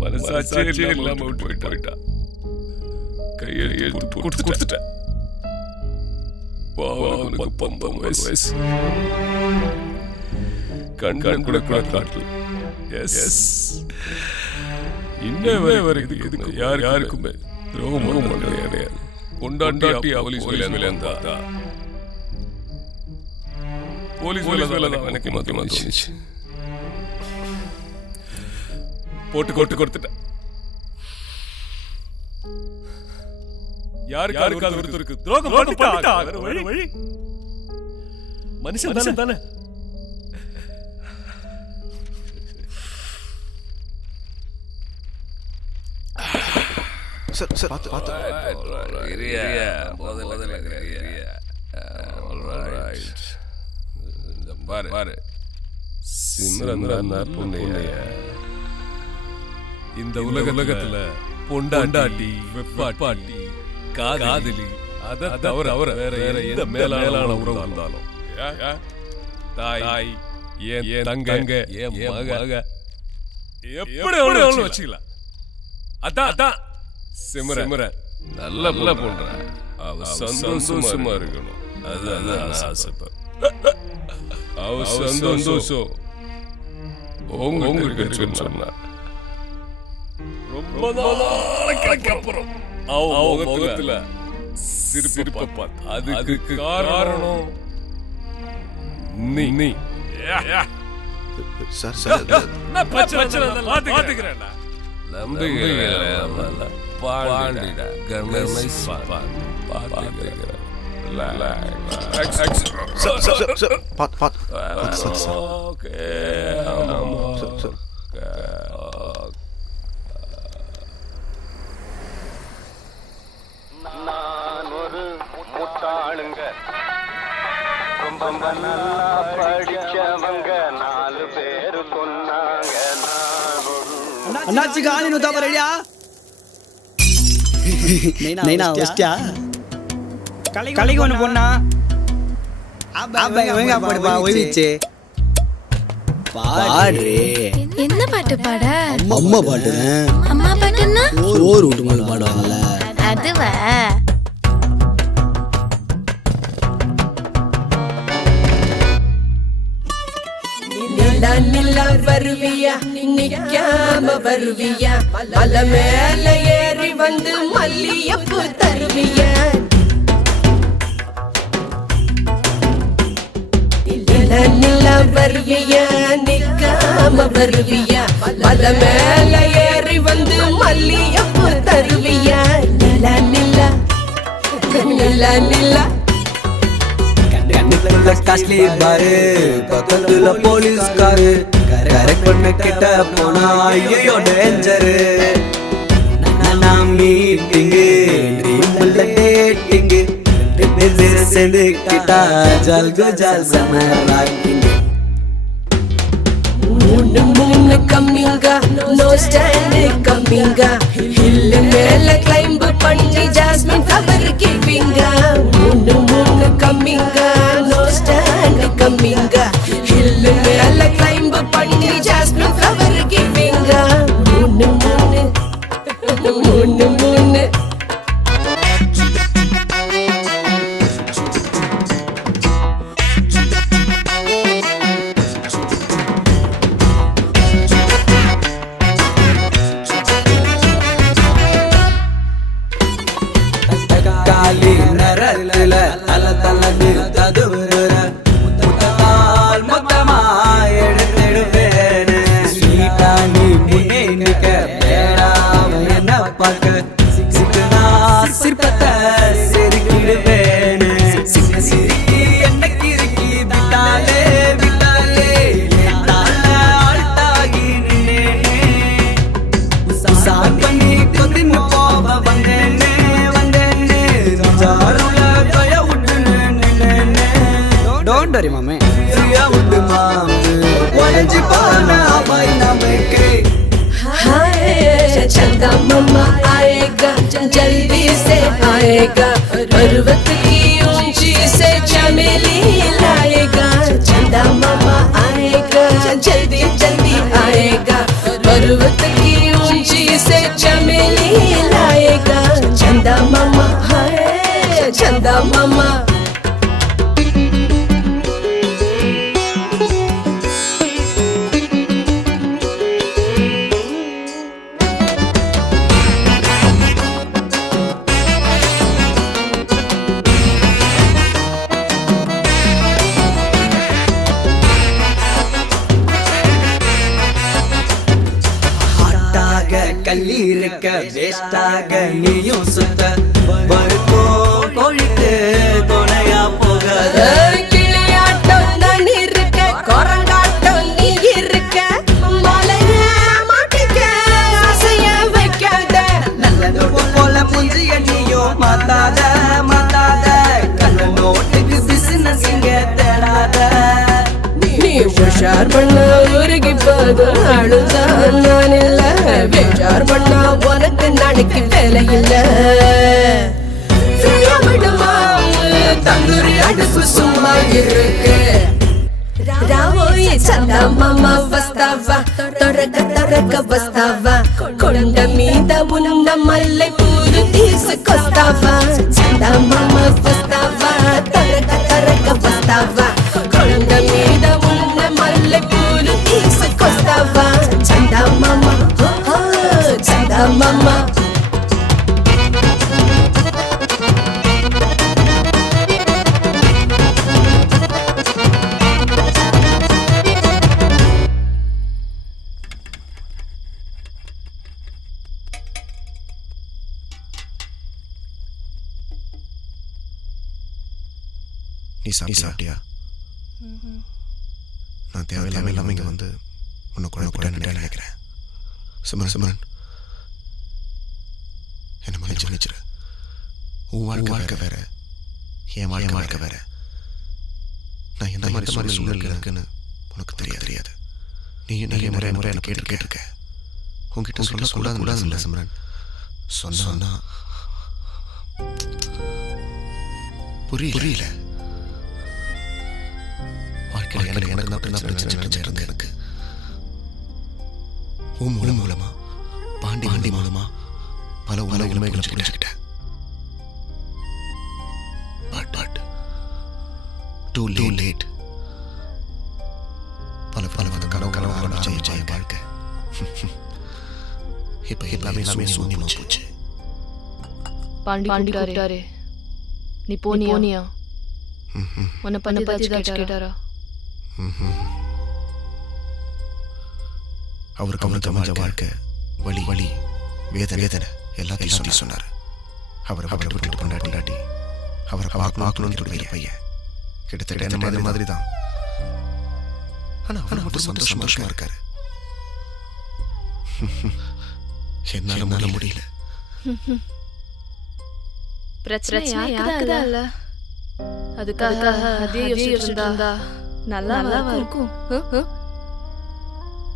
மனசாட்சியே இல்லாம விட்டு போயிட்டா. கையெழுத்து கொடுத்துட்டேன். அவனுக்கு 19 வயசு. கண் கூட காட்டல. எஸ் இன்னவே வரைக்கும் இதுக்கு யாருக்குமே துரோகம் கிடையாது. கொண்டாட்டி போலீஸ் வேலை இருந்தா போலீஸ் வேலை எனக்கு மாத்தி போட்டு கொடுத்துட்டேன். யாருக்காவது ஒருத்தருக்கு துரோகம் பண்ணிட்டா வழி மனுஷன் தானே. சார் பார்த்து பாரு சிம்ரன் இந்த உலகத்துல பொண்டாட்டி வெப்பாட்டி காதலி அதை தவிர வேற எந்த மேலான உறவு இருந்தாலும் தாய் என் தங்க என் மக எப்படி வச்சுக்கலாம். அதான் சிம்ரன் நல்ல பொண்ணு. அவ சந்தோஷமா இருக்கணும். அதுதான் ஆசைப்பேன். அவ சந்தோஷம் உங்களுக்கு சொன்னா ரொம்ப நாளைக்கு அப்புறம் அவ முகத்துல சிரிப்பு பார்த்து அதுக்கு காரணம் நீ. சார் பாத்துக்கிறேன். பாண்டிடா கணேஷ் பாத்துக்கிறேன். ஆளுங்க ரொம்ப நல்லா படிச்சவங்க 4 பேரு சொன்னாங்க அண்ணாச்சிக்கு ஆணி நூத்தா ரெடியா நைனா வெஸ்டியா கலைக்கு ஒன்று பொண்ணா ஒழுங்கா பாடுப்பா ஒழிச்சு பாடு என்ன பாட்டு பாட? அம்மா பாட்டு. அம்மா பாட்டுன்னா சோறு விட்டு மேல பாடுவாங்கல்ல அதுவா? நிலா வருவியா நிக்காம வருவியா மலை மேல ஏறி வந்து மல்லியப்பூ தருவியா நிலா வருவியா நிக்காம வருவியா மலை மேல ஏறி வந்து மல்லியப்பூ தருவியா நிலா நிலா நிலா நிலா காஸ்ட்லி பாரு பக்கத்துல போலீஸ் காரு கரெக்ட் பண்ண கிட்ட போனா ஐயோ டேஞ்சரு மீட்டிங் டேட்டிங் சேர்ந்து கிட்டா ஜல்கு ஜல் சமராக்கிங் மூணு கம்மிங்க நோ ஸ்டாண்ட் கம்மிங்க ஹில் மேல கிளைம்ப் பண்ணி ஜாஸ்மின் ஃப்ளவர் கிவிங்க மூணு கம்மிங்க நோ ஸ்டாண்ட் கம்மிங்க ஹில் மேல கிளைம்ப் பண்ணி ஜாஸ்மின் ஃப்ளவர் கிவிங்க மூணு காலி நரல தல தலகு ததுவுற முத்தத்தால் மொத்தமா எடுத்துடுவேன் ஸ்வீட்டா நீ முன்னே நிக்க வேடாம என்ன பார்க்க சிக்குனா சிற்பத்தை செருக்கிடுவேன் சிரிக்கி என்ன கிறுக்கி விட்டாலே விட்டாலே ஆல்ட்டாகி நின்னேனே சான் பண்ணி கொதின்னு போவ வந்தேனே Don't worry, mama. Free out the mom. Orange pana bhai namke. हाय चंदा मम्मा आएगा जल्दी से आएगा पर्वत की ऊंची से चमेली लाएगा चंदा मम्मा आएगा जल्दी जल्दी आएगा पर्वत की ऊंची से चमेली लाएगा चंदा मम्मा हाय चंदा मम्मा கல்லி இருக்க வேஸ்டாக நீயும் சுத்த வருக்கோ கோழிக்கு துணையா போகாத கிளியாட்டம் நான் இருக்க குரங்காட்டம் நீ இருக்க மலைய மாட்டிக்க அசைய வைக்காத நல்லதோடு போல புஞ்சிய நீயும் மாத்தாத மாத்தாத கண்ண நோட்டுக்கு பிசினஸ் இங்க தேடாத நீ உஷார் பண்ண உருகி போதும் அழுதான் நான் இல்ல பேஜார் பண்ணா உனக்கு நாளைக்கு வேலை இல்ல தந்தூரி அடுப்பு சும்மா இருக்கு ராவோயே சந்தா மாமா வஸ்தாவா தொடக்க வஸ்தாவா கொண்ட மீத உன்ன மல்லை பூரு తీసుకొస్తావా சந்தா மாமா வஸ்தாவா தொடக்க வஸ்தாவா கொண்ட மீத உன்ன మల్లె పూలు తీసుకొస్తావా చందమామ చందమామ நீ சாப்பிட்டியா? நான் தேவையில்லாம இங்கே வந்து உன்னை குழப்பட்டேன்னு நினைக்கிறேன். சிமரன் என்னை மன்னிச்சிரு. உன் வாழ்க்கை வேற, என் வாழ்க்கை வேற. நான் எந்த மாதிரி சூழ்நிலை இருக்குன்னு உனக்கு தெரியாது. நீயும் நிறைய முறை எனக்கு கேட்டிருக்க. உங்ககிட்ட சொல்லக்கூடாதுல்ல சிம்ரன். சொன்னா புரியல. வாழ்க்கையில் எனக்கு தான் பிரச்சனை இருந்து எனக்கு மூலமா பாண்டி மூலமா பல உண்மைகளை புரிஞ்சுக்கிட்டேன். But too late. பல வந்து கனவு ஆரம்பிச்ச வாழ்க்கை இப்ப எல்லாமே சூன்யமா போச்சு. பாண்டி கூப்பிட்டாரு. நீ போனியா? உன்னை பத்தி கேட்டாரா? அவருக்கு அமைஞ்ச வாழ்க்கை வலி வேதனை எல்லாத்தையும் சொன்னார். அவரை விட்டு கொண்டாட்டி அவரை பார்க்கணும்னு பையன் கிட்டத்தட்ட என்ன மாதிரி தான். ஆனா அவர் மட்டும் சந்தோஷமா இருக்காரு. என்னால முடியல. பிரச்சனை யாருக்குதான். அதுக்காக அதே யோசிச்சிருந்தா நல்லா இருக்கும்.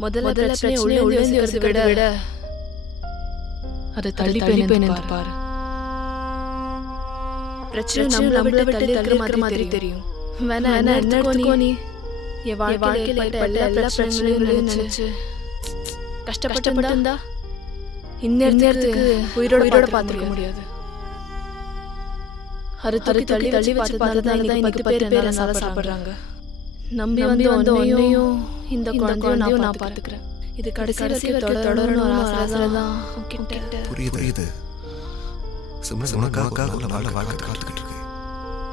முதல்ல பிரச்சனை உள்ளே விட அதை தள்ளி போய் பாரு. பிரச்சனை நம்மள விட்டு தள்ளி மாதிரி தெரியும். வேணா என்ன எடுத்துக்கோ. நீ என் வாழ்க்கையில எல்லா பிரச்சனையும் நினைச்சு கஷ்டப்பட்டு இந்நேரத்துக்கு உயிரோட பார்த்துக்க முடியாது. தள்ளி வச்சு பார்த்ததுனாலதான் இன்னைக்கு 10 பேர் நல்லா சாப்பிடுறாங்க. நம்பி வந்து உன்னையும் இந்த குழந்தையும் நான் பார்த்துக்கிறேன். இது கடைசி தொடரணும் ஒரு ஆசைதான். புரியுது. உனக்காக வாழ்க்கை காத்துக்கிட்டு இருக்கு.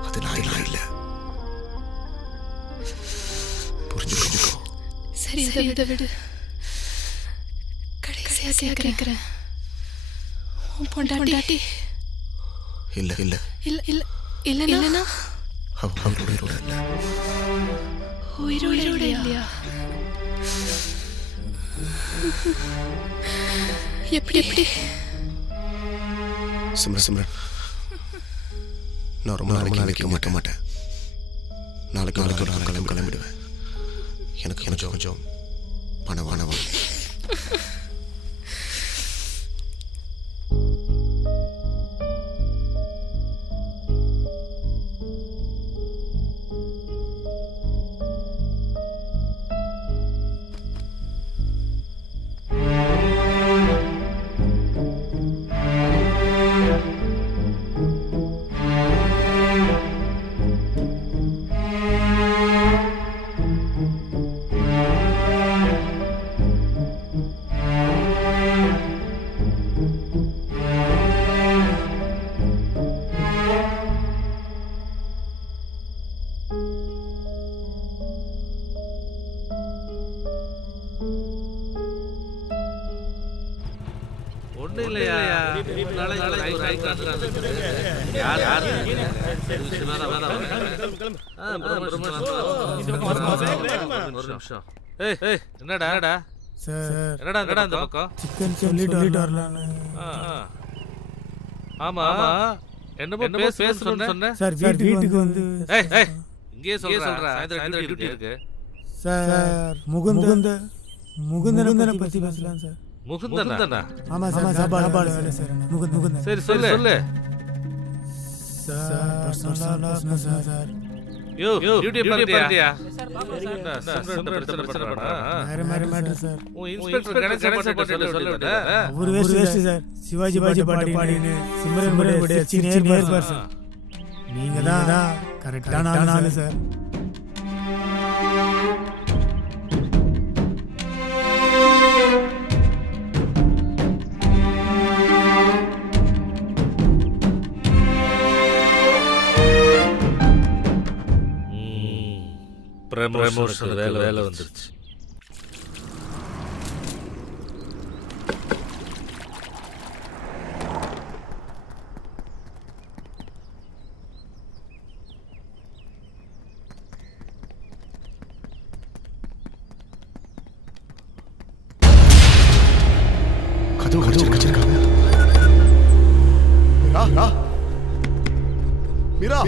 அது நான் இல்ல. புரிஞ்சுக்கோ. சரி இதை விடு. கடைசியா கேட்கிறேன். உன் பொண்டாட்டி இல்ல இல்லனா உயிரோட இல்லையா? எப்படி சிம்ரன் நான் ரொம்ப நாளைக்கு வைக்க மாட்டேன். நாளைக்கு ஒரு கிளம்பிடுவேன். எனக்கு கொஞ்சம் பணம் ஒன்றும் இல்லையா? யார் ஒரு நிமிஷம். என்னடா இந்த பக்கம் சிக்கன் சொல்லிட்டு வரலான்னு. ஆமா என்னமோ பேசணும்னு சொன்னேன் சார். வீட்டுக்கு வந்து இங்கேயே சொல்றேன். சாயந்தரம் டியூட்டி இருக்கு சார். முகுந்தனை பத்தி பேசலாம் சார். முகுந்தனா? ஆமா சார். சாப்பாடு வேலை சார். முகுந்தன். சரி சொல்லு சார். யோ டியூட்டி பண்ணிட்டியா? Matter sir. இன்ஸ்பெக்டர் கணேசன் சொல்லு. ஒரு வேஸ்ட் சார். சிவாஜி பாடின்னு சிம்ரன் படைய நேர் பார் சார். நீங்க தான் கரெக்டான ஆளு சார். ப்ரமோஷன் வேலை வந்துருச்சு. கதவு அடிச்சிருக்காங்க. மீரா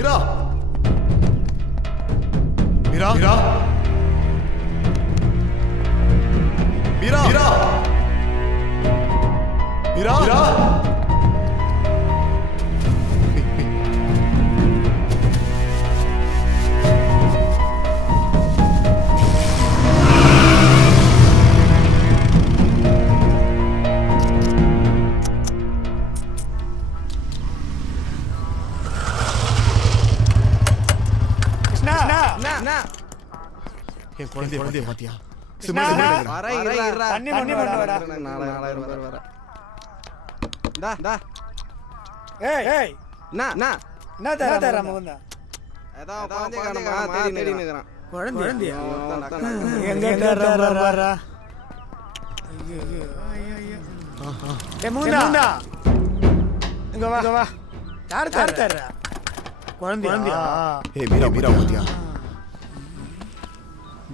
என் குழந்தைய பாத்தியா?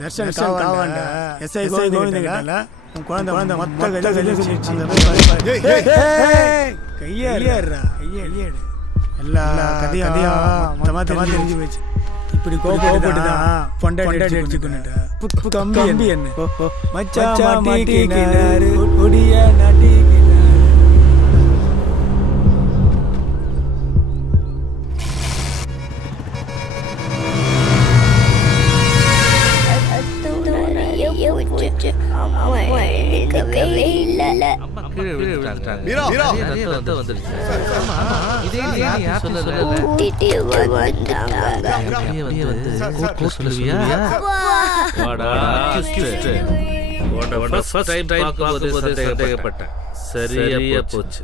தர்ஷன் காவாண்ட எஸ்ஐ கோவிந்தங்கடல உன் குழந்தை மொத்த கையேறா எல்லா கதையும் மொத்தமா தெரிஞ்சு போச்சு. இப்படி கோபப்பட்டு தான் பொண்டாட்டி அடிச்சுக்கொண்டு கம்பி என்ன மச்சான் மாட்டிக்கினாரு கொடிய நாட்டிக்கினாரு. சரியா போச்சு.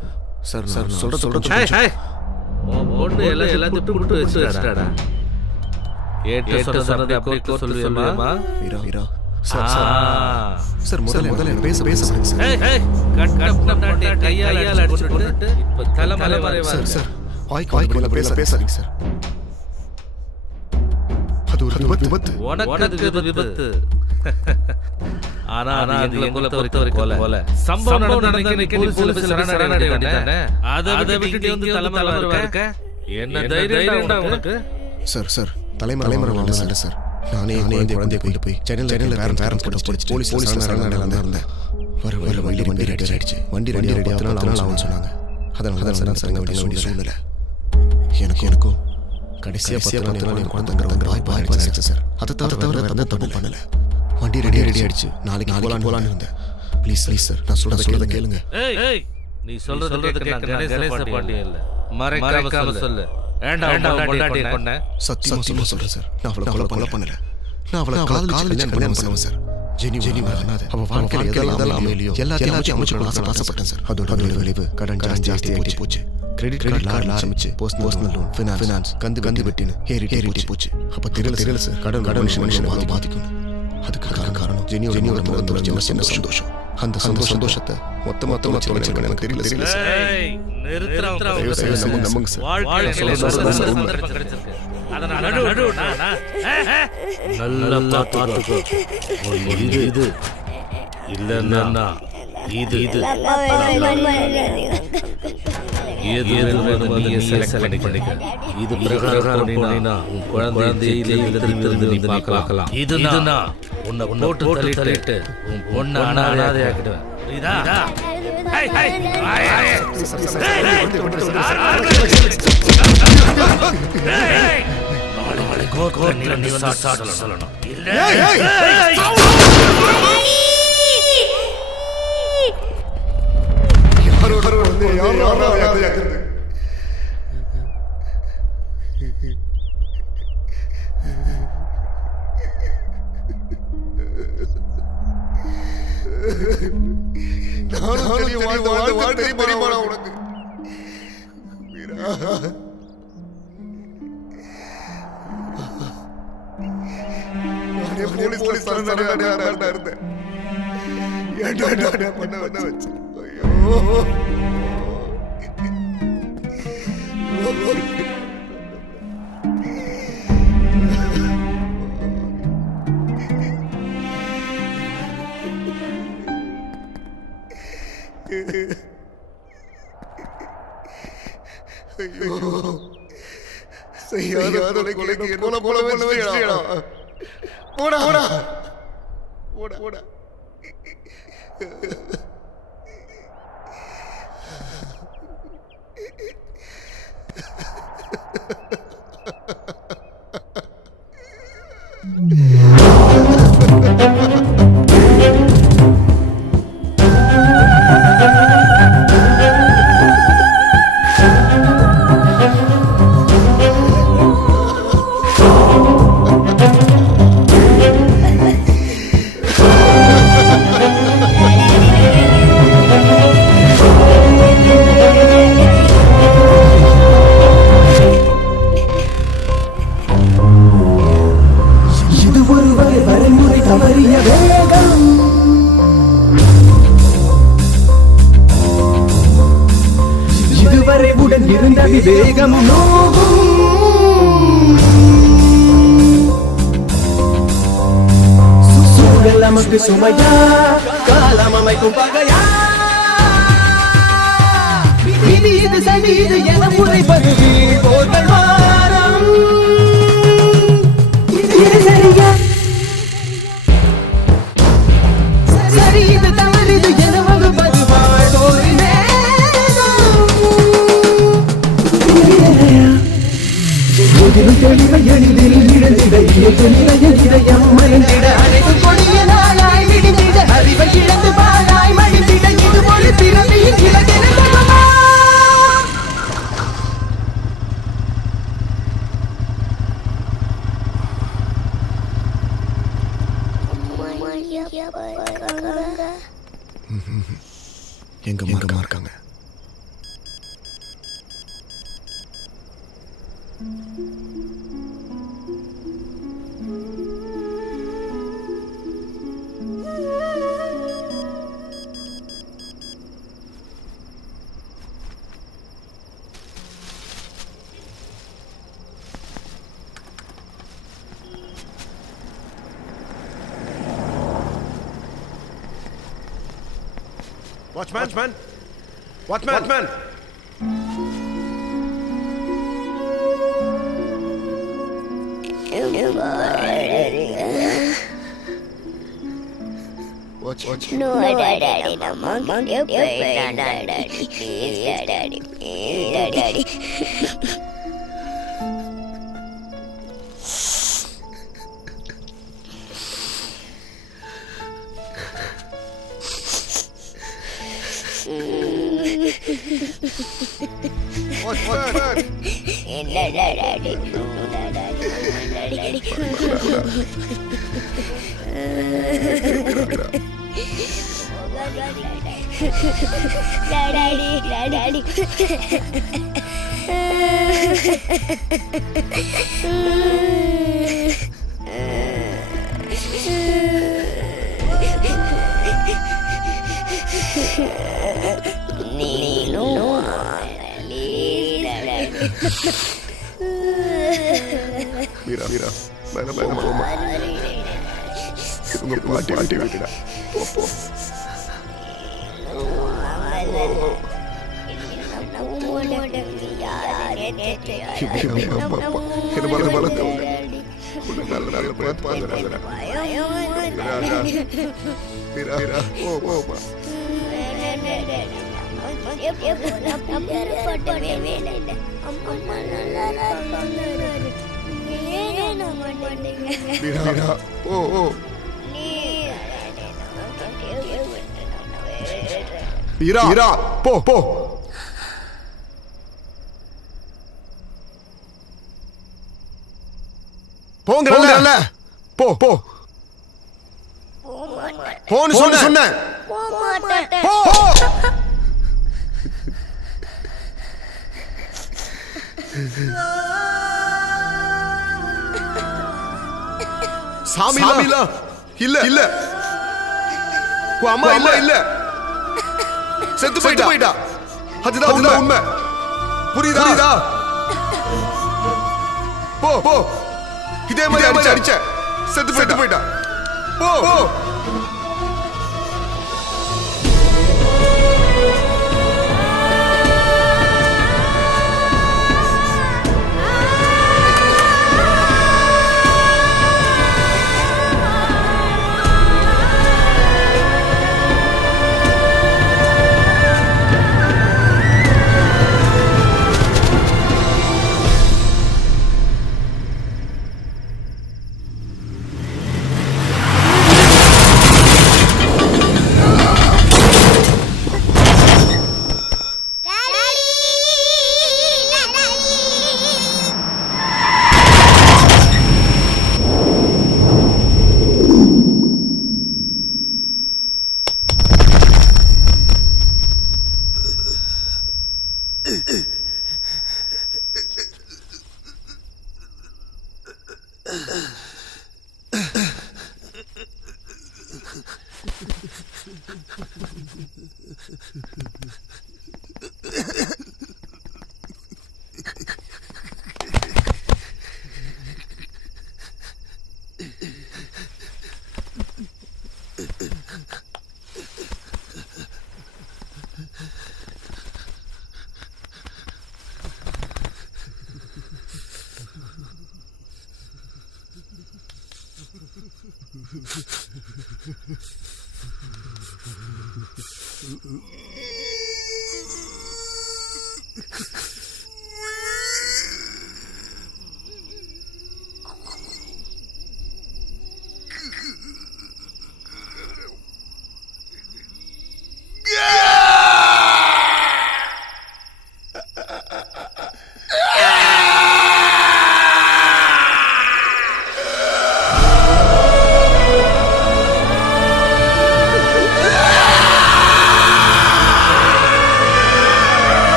சார் முதல்ல பேச கையால அடிச்சு போட்டுட்டு இப்ப தலைமலை சார் வாய்க்கு பேசாதீங்க சார். அது ஒரு விபத்து. உனக்கு விபத்து. ஆனா எங்களை பொறுத்தவரைக்கும் போல சம்பவம் நடந்ததுக்கு நீ போலீஸ்ல சரணடைய வேண்டியதானே? அதை விட்டுட்டு வந்து தலைமலை இருக்க என்ன தைரியம்டா உனக்கு? சார் தலைமறை இல்ல சார். நானே குழந்தைய கூட்டிட்டு போய் சென்னையில பேரண்ட்ஸ் கூட போலீஸ் இருந்தேன். வர வண்டி ரெடி ஆயிடுச்சு. வண்டி ரெடியா 10 நாள் ஆகும்னு சொன்னாங்க. அதனால தான் சார் வேண்டிய சூழ்நிலை. எனக்கும் கடைசியா 10 நாள் என் குழந்தைங்கிற வாய்ப்பு ஆயிடுச்சு சார். அதை தவிர தப்பு பண்ணல. வண்டி ரெடி ஆயிடுச்சு. நாளைக்கு போலான்னு இருந்தேன். ப்ளீஸ் சார், நான் சொல்றத கேளுங்க. நீ சொல்றது கணேச பாண்டியன் இல்ல, மறைக்காம சொல்லு. சத்தியமா சொல்றேன் சார், நான் அவளை கொலை பண்ணல. நான் அவளை காதலிச்சு கல்யாணம் பண்ணுவேன் சார். ஜெனி அவ வாழ்க்கையில எதெல்லாம் அமையலையோ எல்லாத்தையும் அமைச்சு ஆசைப்பட்டேன் சார். அதோட விளைவு கடன் ஜாஸ்தி போச்சு. கிரெடிட் கார்டு ஆரம்பிச்சு பர்சனல் லோன், ஃபினான்ஸ் கந்து வெட்டின்னு ஏறி போச்சு. அப்ப தெரியல சார், கடன் மனுஷன் பாதிக்கும். அதுக்கு காரணம் ஜெனியோட முகத்தோட சின்ன சந்தோஷம். அந்த சந்தோஷத்தை மொத்தமா எனக்கு தெரியல சார். நம்புங்க சார். நல்லா பார்த்துக்கோ. இது இல்லன்னா இது செலக்ட் பண்ணிக்க. இது பிரகாரம் போனீனா உன் குழந்தையை நீ பார்க்கலாம். இதுனா உன்னை போட்டு தள்ளிட்டு உன் பொண்ணை அனாதையாக்கிடுவேன். சொல்லணும். உனக்கு போலீஸ் இருந்தேன். பண்ண வச்சு செய்யாத கொலைக்கு போல ஓடா ஓடா ஓடா ஓடா இது ஒரு வகை வரைமுறை தவறிய வேகம் இதுவரை உடன் இருந்த விவேகமும் நோகும் சூழல் நமக்கு சுமையா காலம் அமைக்கும் பகையா விதி இது சரி இது என உரைப்பது போர்கள் வாரம் இது சரியா சரி இது தவறு இது என வகுப்பது வாழ்தோறி எதிலும் தெளிவை எளிதில் இழந்திட இயற்று நிலையில் இதயம் மறைந்திட அனைத்து கொடிய நாளாய் விடுந்திட அறிவை இழந்து பாழாய் மடிந்திட இது ஒரு பிறவியின் இலக்கென எங்க மார்க்கமா இருக்காங்க. Watchman! Watchman! Watch. No, Daddy, no, Mom, you play, Daddy, please, Daddy, please, Daddy. Watchman! Daddy. Mira, போமா. இவங்க பாட்டி விட்டுடா. போ. Ira, po. போங்கறல்ல போ போன்னு சொன்னேன் போ சாமிலா இல்ல உன் அம்மா இல்ல செத்து போயிட்டா அதுதான் உண்மை புரியுதா போ இதே மாதிரி அடிச்ச செத்து போயிட்டா போ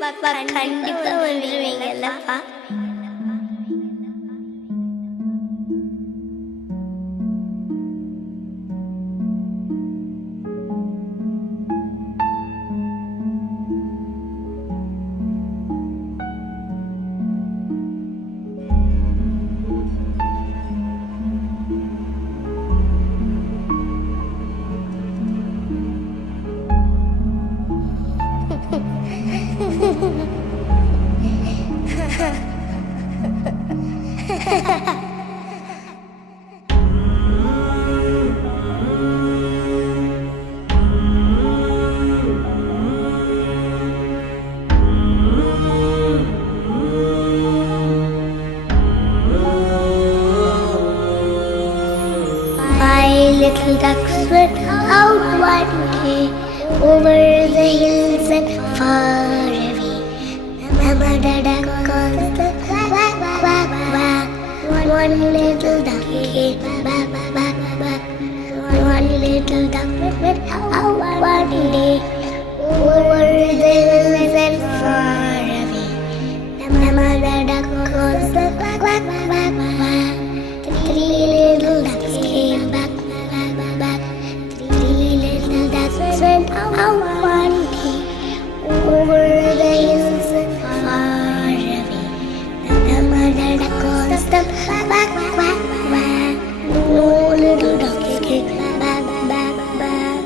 பாப்பா கண்டிப்பா வந்துருவீங்கல்லப்பா. Little ducks went out one day over the hills and far away. The mother duck called the quack, quack, quack. One little duck came back, back, back. One little duck went out one day over the hills and far away. The mother duck called the quack, quack, quack, quack. Three little ducks came back. Went out one day over the hills and far away. The mother duck calls them quack, quack, quack. No little ducks came back, back, back.